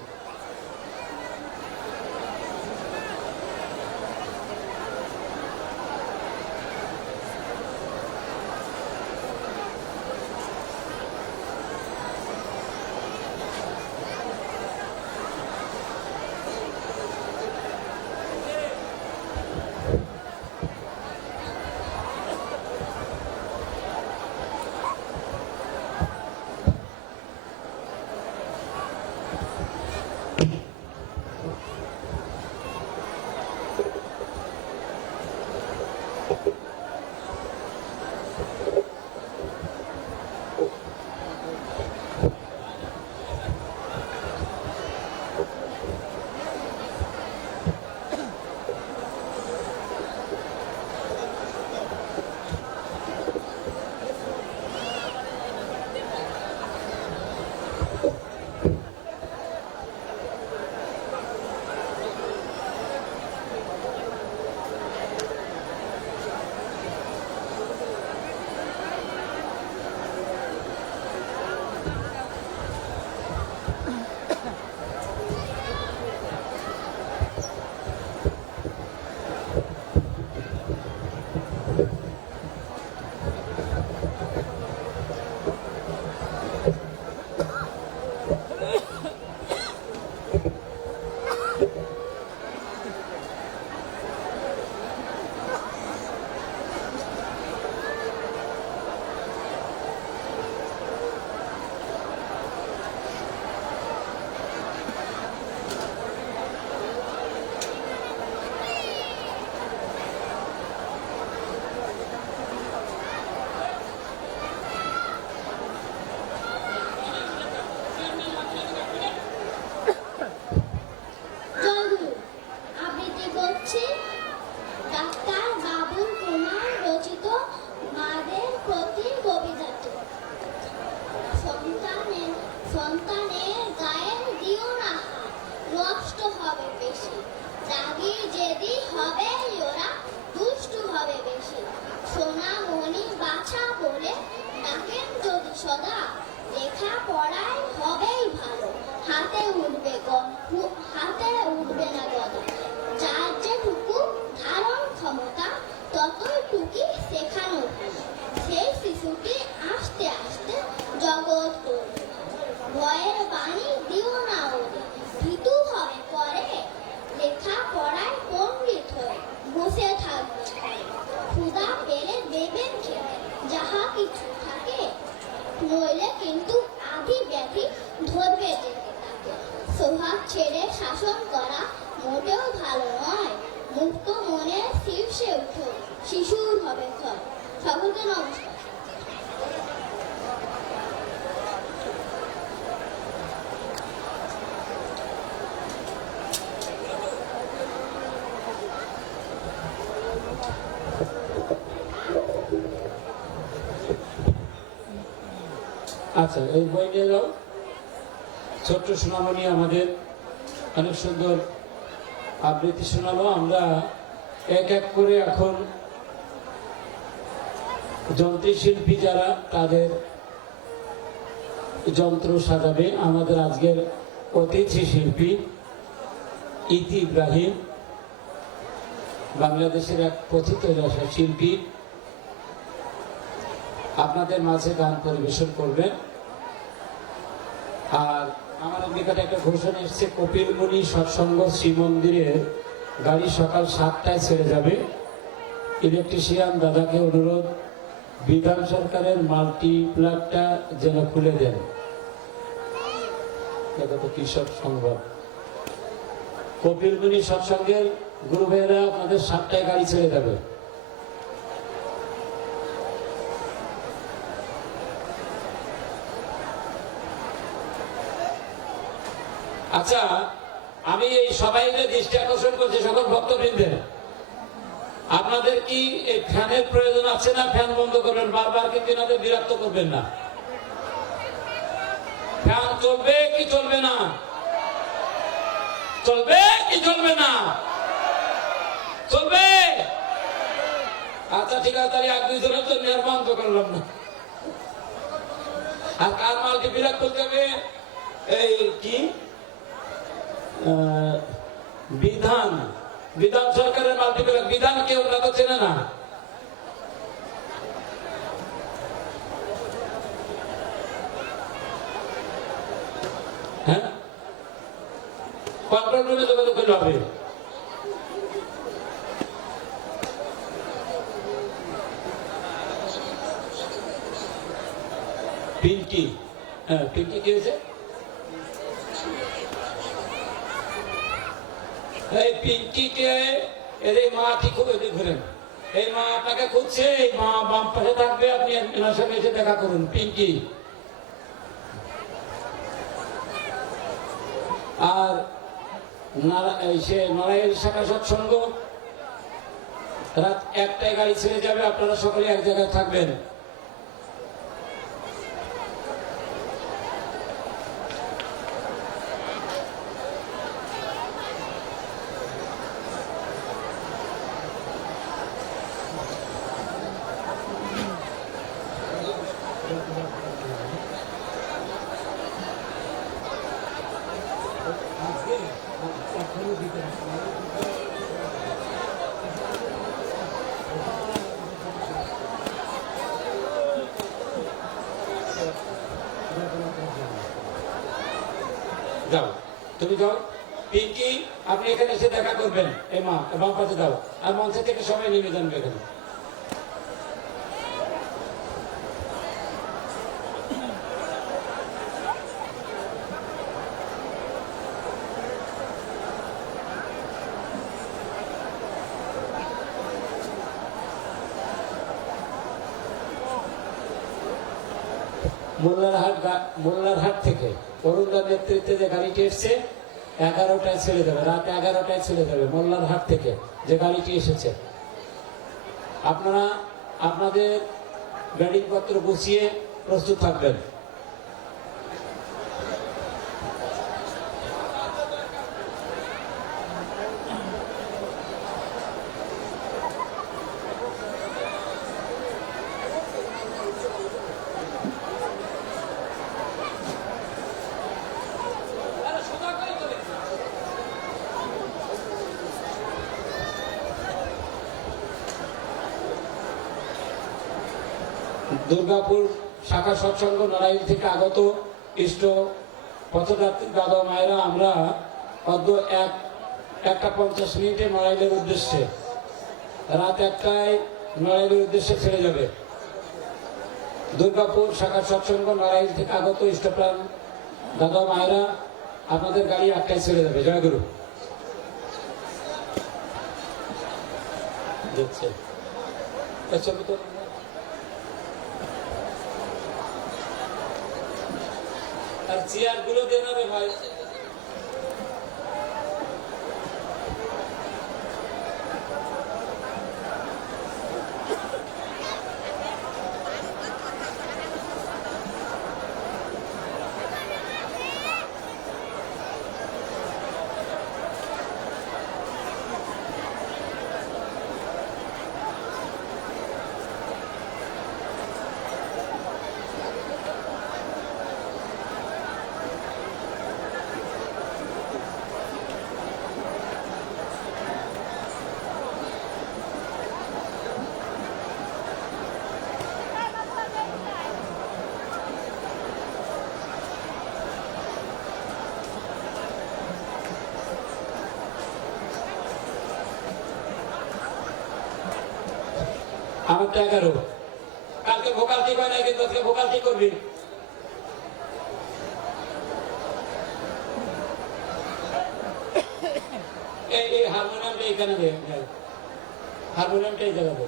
নইলে কিন্তু আদি ব্যাধি ধরবে যেতে থাকে। সোহাগ ছেড়ে শাসন করা মোটেও ভালো নয়। মুক্ত মনে শীর্ষে উঠো, শিশুর হবে ক্ষয়। সকলকে নমস্কার। আচ্ছা, এই বই নিয়ে যাও। ছোট্ট সোনামণি আমাদের অনেক সুন্দর আবৃত্তি শোনালো। আমরা এক এক করে এখন যন্ত্রশিল্পী যারা তাদের যন্ত্র সাজাবে। আমাদের আজকের অতিথি শিল্পী ইতি ইব্রাহিম, বাংলাদেশের এক কথিত শিল্পী, আপনাদের মাঝে গান পরিবেশন করবেন। আর আমার নিকটে একটা ঘোষণা এসছে, কপিলমুনি সৎসঙ্গ শ্রীমন্দিরের গাড়ি সকাল 7টায় ছেড়ে যাবে। ইলেকট্রিশিয়ান দাদাকে অনুরোধ, বিধান সরকারের মাল্টিপ্লাগটা যেন খুলে দেন। এটা তো কৃষক সংবাদ। কপিলমুনি সৎসঙ্গের গুরু ভাইয়েরা আপনাদের 7টায় গাড়ি ছেড়ে যাবে। আচ্ছা, আমি এই সবাইকে দৃষ্টি আকর্ষণ করছি, সকল ভক্তবৃন্দের, আপনাদের কি এই ফ্যানের প্রয়োজন আছে না? ফ্যান বন্ধ করবেন, বারবার কিন্তু এনাদের বিরক্ত করবেন না। ফ্যান চলবে কি চলবে না? চলবে কি চলবে না? চলবে। আচ্ছা ঠিক আছে, তাহলে 1-2 জনের জন্য আর বন্ধ করলাম না। আর কার মালকে বিরাট করতে হবে? এই কি বিধান সরকারের মাল্টিপ্লাগ। বিধান কেউ না তো চেনে না। হ্যাঁ, কন্ট্রোল রুমে যোগাযোগ করলে হবে। পিঙ্কি, হ্যাঁ পিঙ্কি কি হয়েছে? এই পিঙ্কিকে এর এই মা ঠিক ঘুরেন, এই মা আপনাকে খুঁজছে, এই মা বাম পাশে থাকবে, আপনি এনার সাথে এসে দেখা করুন। পিঙ্কি আর সে নারায়ণ শাখা সৎসঙ্গ রাত 1টায় গাড়ি ছেড়ে যাবে। আপনারা সকলে এক জায়গায় থাকবেন। যাও, তুমি যাও। পিঙ্কি, আপনি এখানে এসে দেখা করবেন। এই মা বাম পাশে যাও, আর মঞ্চ থেকে সবাই নেমে জানবে এখানে। মোল্লারহাট থেকে অরুণদার নেতৃত্বে যে গাড়িটি এসছে 11টায় ছেড়ে যাবে, রাত 11টায় ছেড়ে যাবে। মোল্লারহাট থেকে যে গাড়িটি এসেছে, আপনারা আপনাদের ব্যাডিংপত্র গুছিয়ে প্রস্তুত থাকবেন। দুর্গাপুর শাখা সৎসঙ্গ নারায়ণ থেকে আগত ইষ্ট পথযাত্রী দাদা মায়েরা, আমরা অদ্য 1:50 নড়াইলের উদ্দেশ্যে, রাত 1টায় নড়াইলের উদ্দেশ্যে ছেড়ে যাবে। দুর্গাপুর শাখা সৎসঙ্গ নারায়ণ থেকে আগত ইষ্টপ্রাণ দাদা মায়েরা, আপনাদের গাড়ি 1টায় ছেড়ে যাবে। জয়গুরু। দেখছে ছবি তো আর চেয়ার গুলো দেন রে ভাই। আমারটা 11। কালকে ভোকাল ঠিক হয় নাই, কিন্তু আজকে ভোকাল ঠিক করবি। এই হারমোনিয়ামটা এখানে দে, হারমোনিয়ামটা এই জায়গা দে।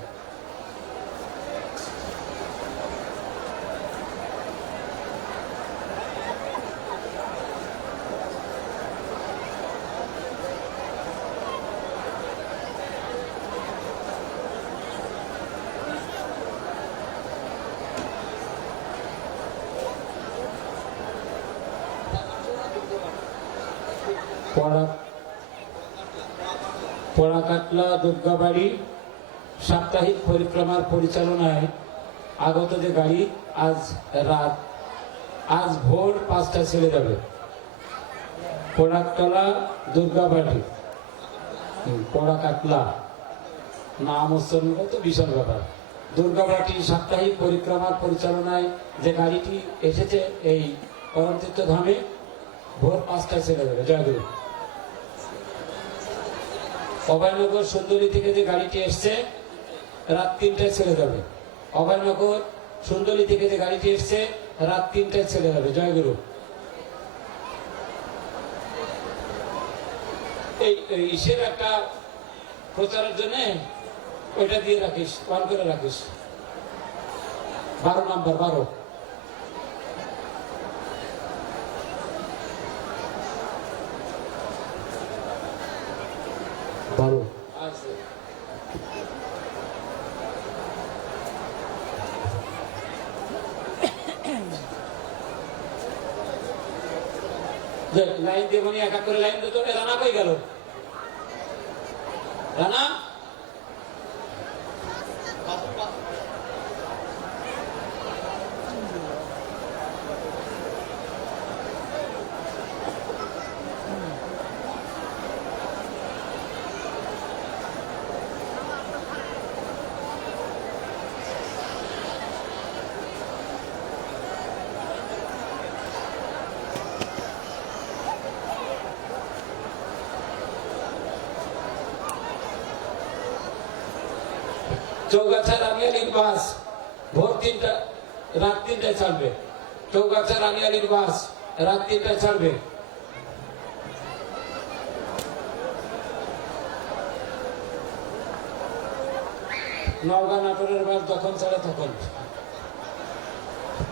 পড়াকাটলা দুর্গাবাড়ি সাপ্তাহিক পরিক্রমার পরিচালনায় আগত যে গাড়ি আজ ভোর 5টায় ছেড়ে যাবে। পড়াকাটলা দুর্গাবাড়ি, পড়াকাটলা নাম উচ্চারণ তো বিশাল ব্যাপার। দুর্গাবাড়ি সাপ্তাহিক পরিক্রমার পরিচালনায় যে গাড়িটি এসেছে এই পরমতীর্থ ধামে, ভোর 5টায় ছেড়ে যাবে। জয়গুরু। অভয়নগর সুন্দরী থেকে যে গাড়িটি এসছে রাত 3টায় ছেড়ে যাবে। অভয়নগর সুন্দরী থেকে যে গাড়িটি এসছে রাত 3টায় ছেড়ে যাবে। জয়গুরু। এই ইসের একটা প্রচারের জন্য ওইটা দিয়ে রাখিস, অন করে রাখিস। 12 নাম্বার 12। লাইন দিয়ে মানে একা করে লাইন দিত। রানা কই গেল? রানা চৌগাছা রানিয়ালির বাস ভোর 3টা রাত 3টায় ছাড়বে। চৌগাছা রানিয়ালির বাস রাত 3টায় ছাড়বে। নওগাঁ নাটোরের বাস যখন ছাড়ে তখন।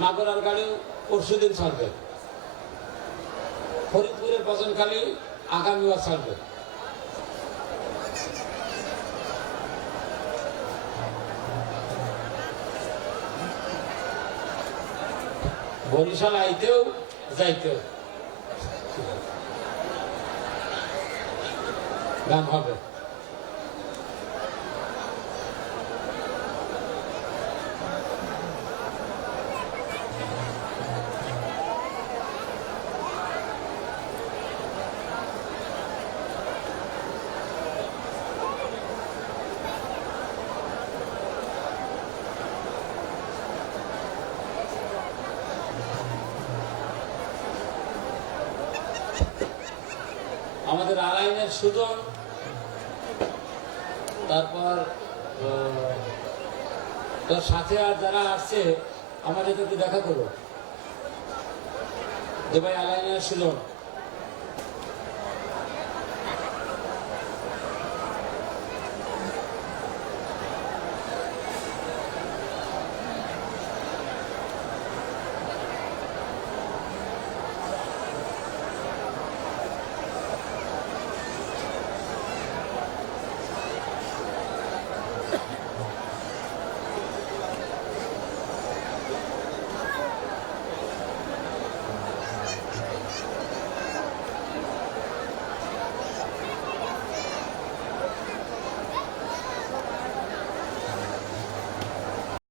মাগুরার গাড়ি পরশুদিন ছাড়বে। ফরিদপুরের বচনখালী আগামীবার ছাড়বে। বরিশাল আইতেও যাইতেও গান হবে। আমাদের আলাইনের সুজন, তারপর তার সাথে আর যারা আসছে আমাদের একটু দেখা করো যে ভাই আলাইনের সুজন।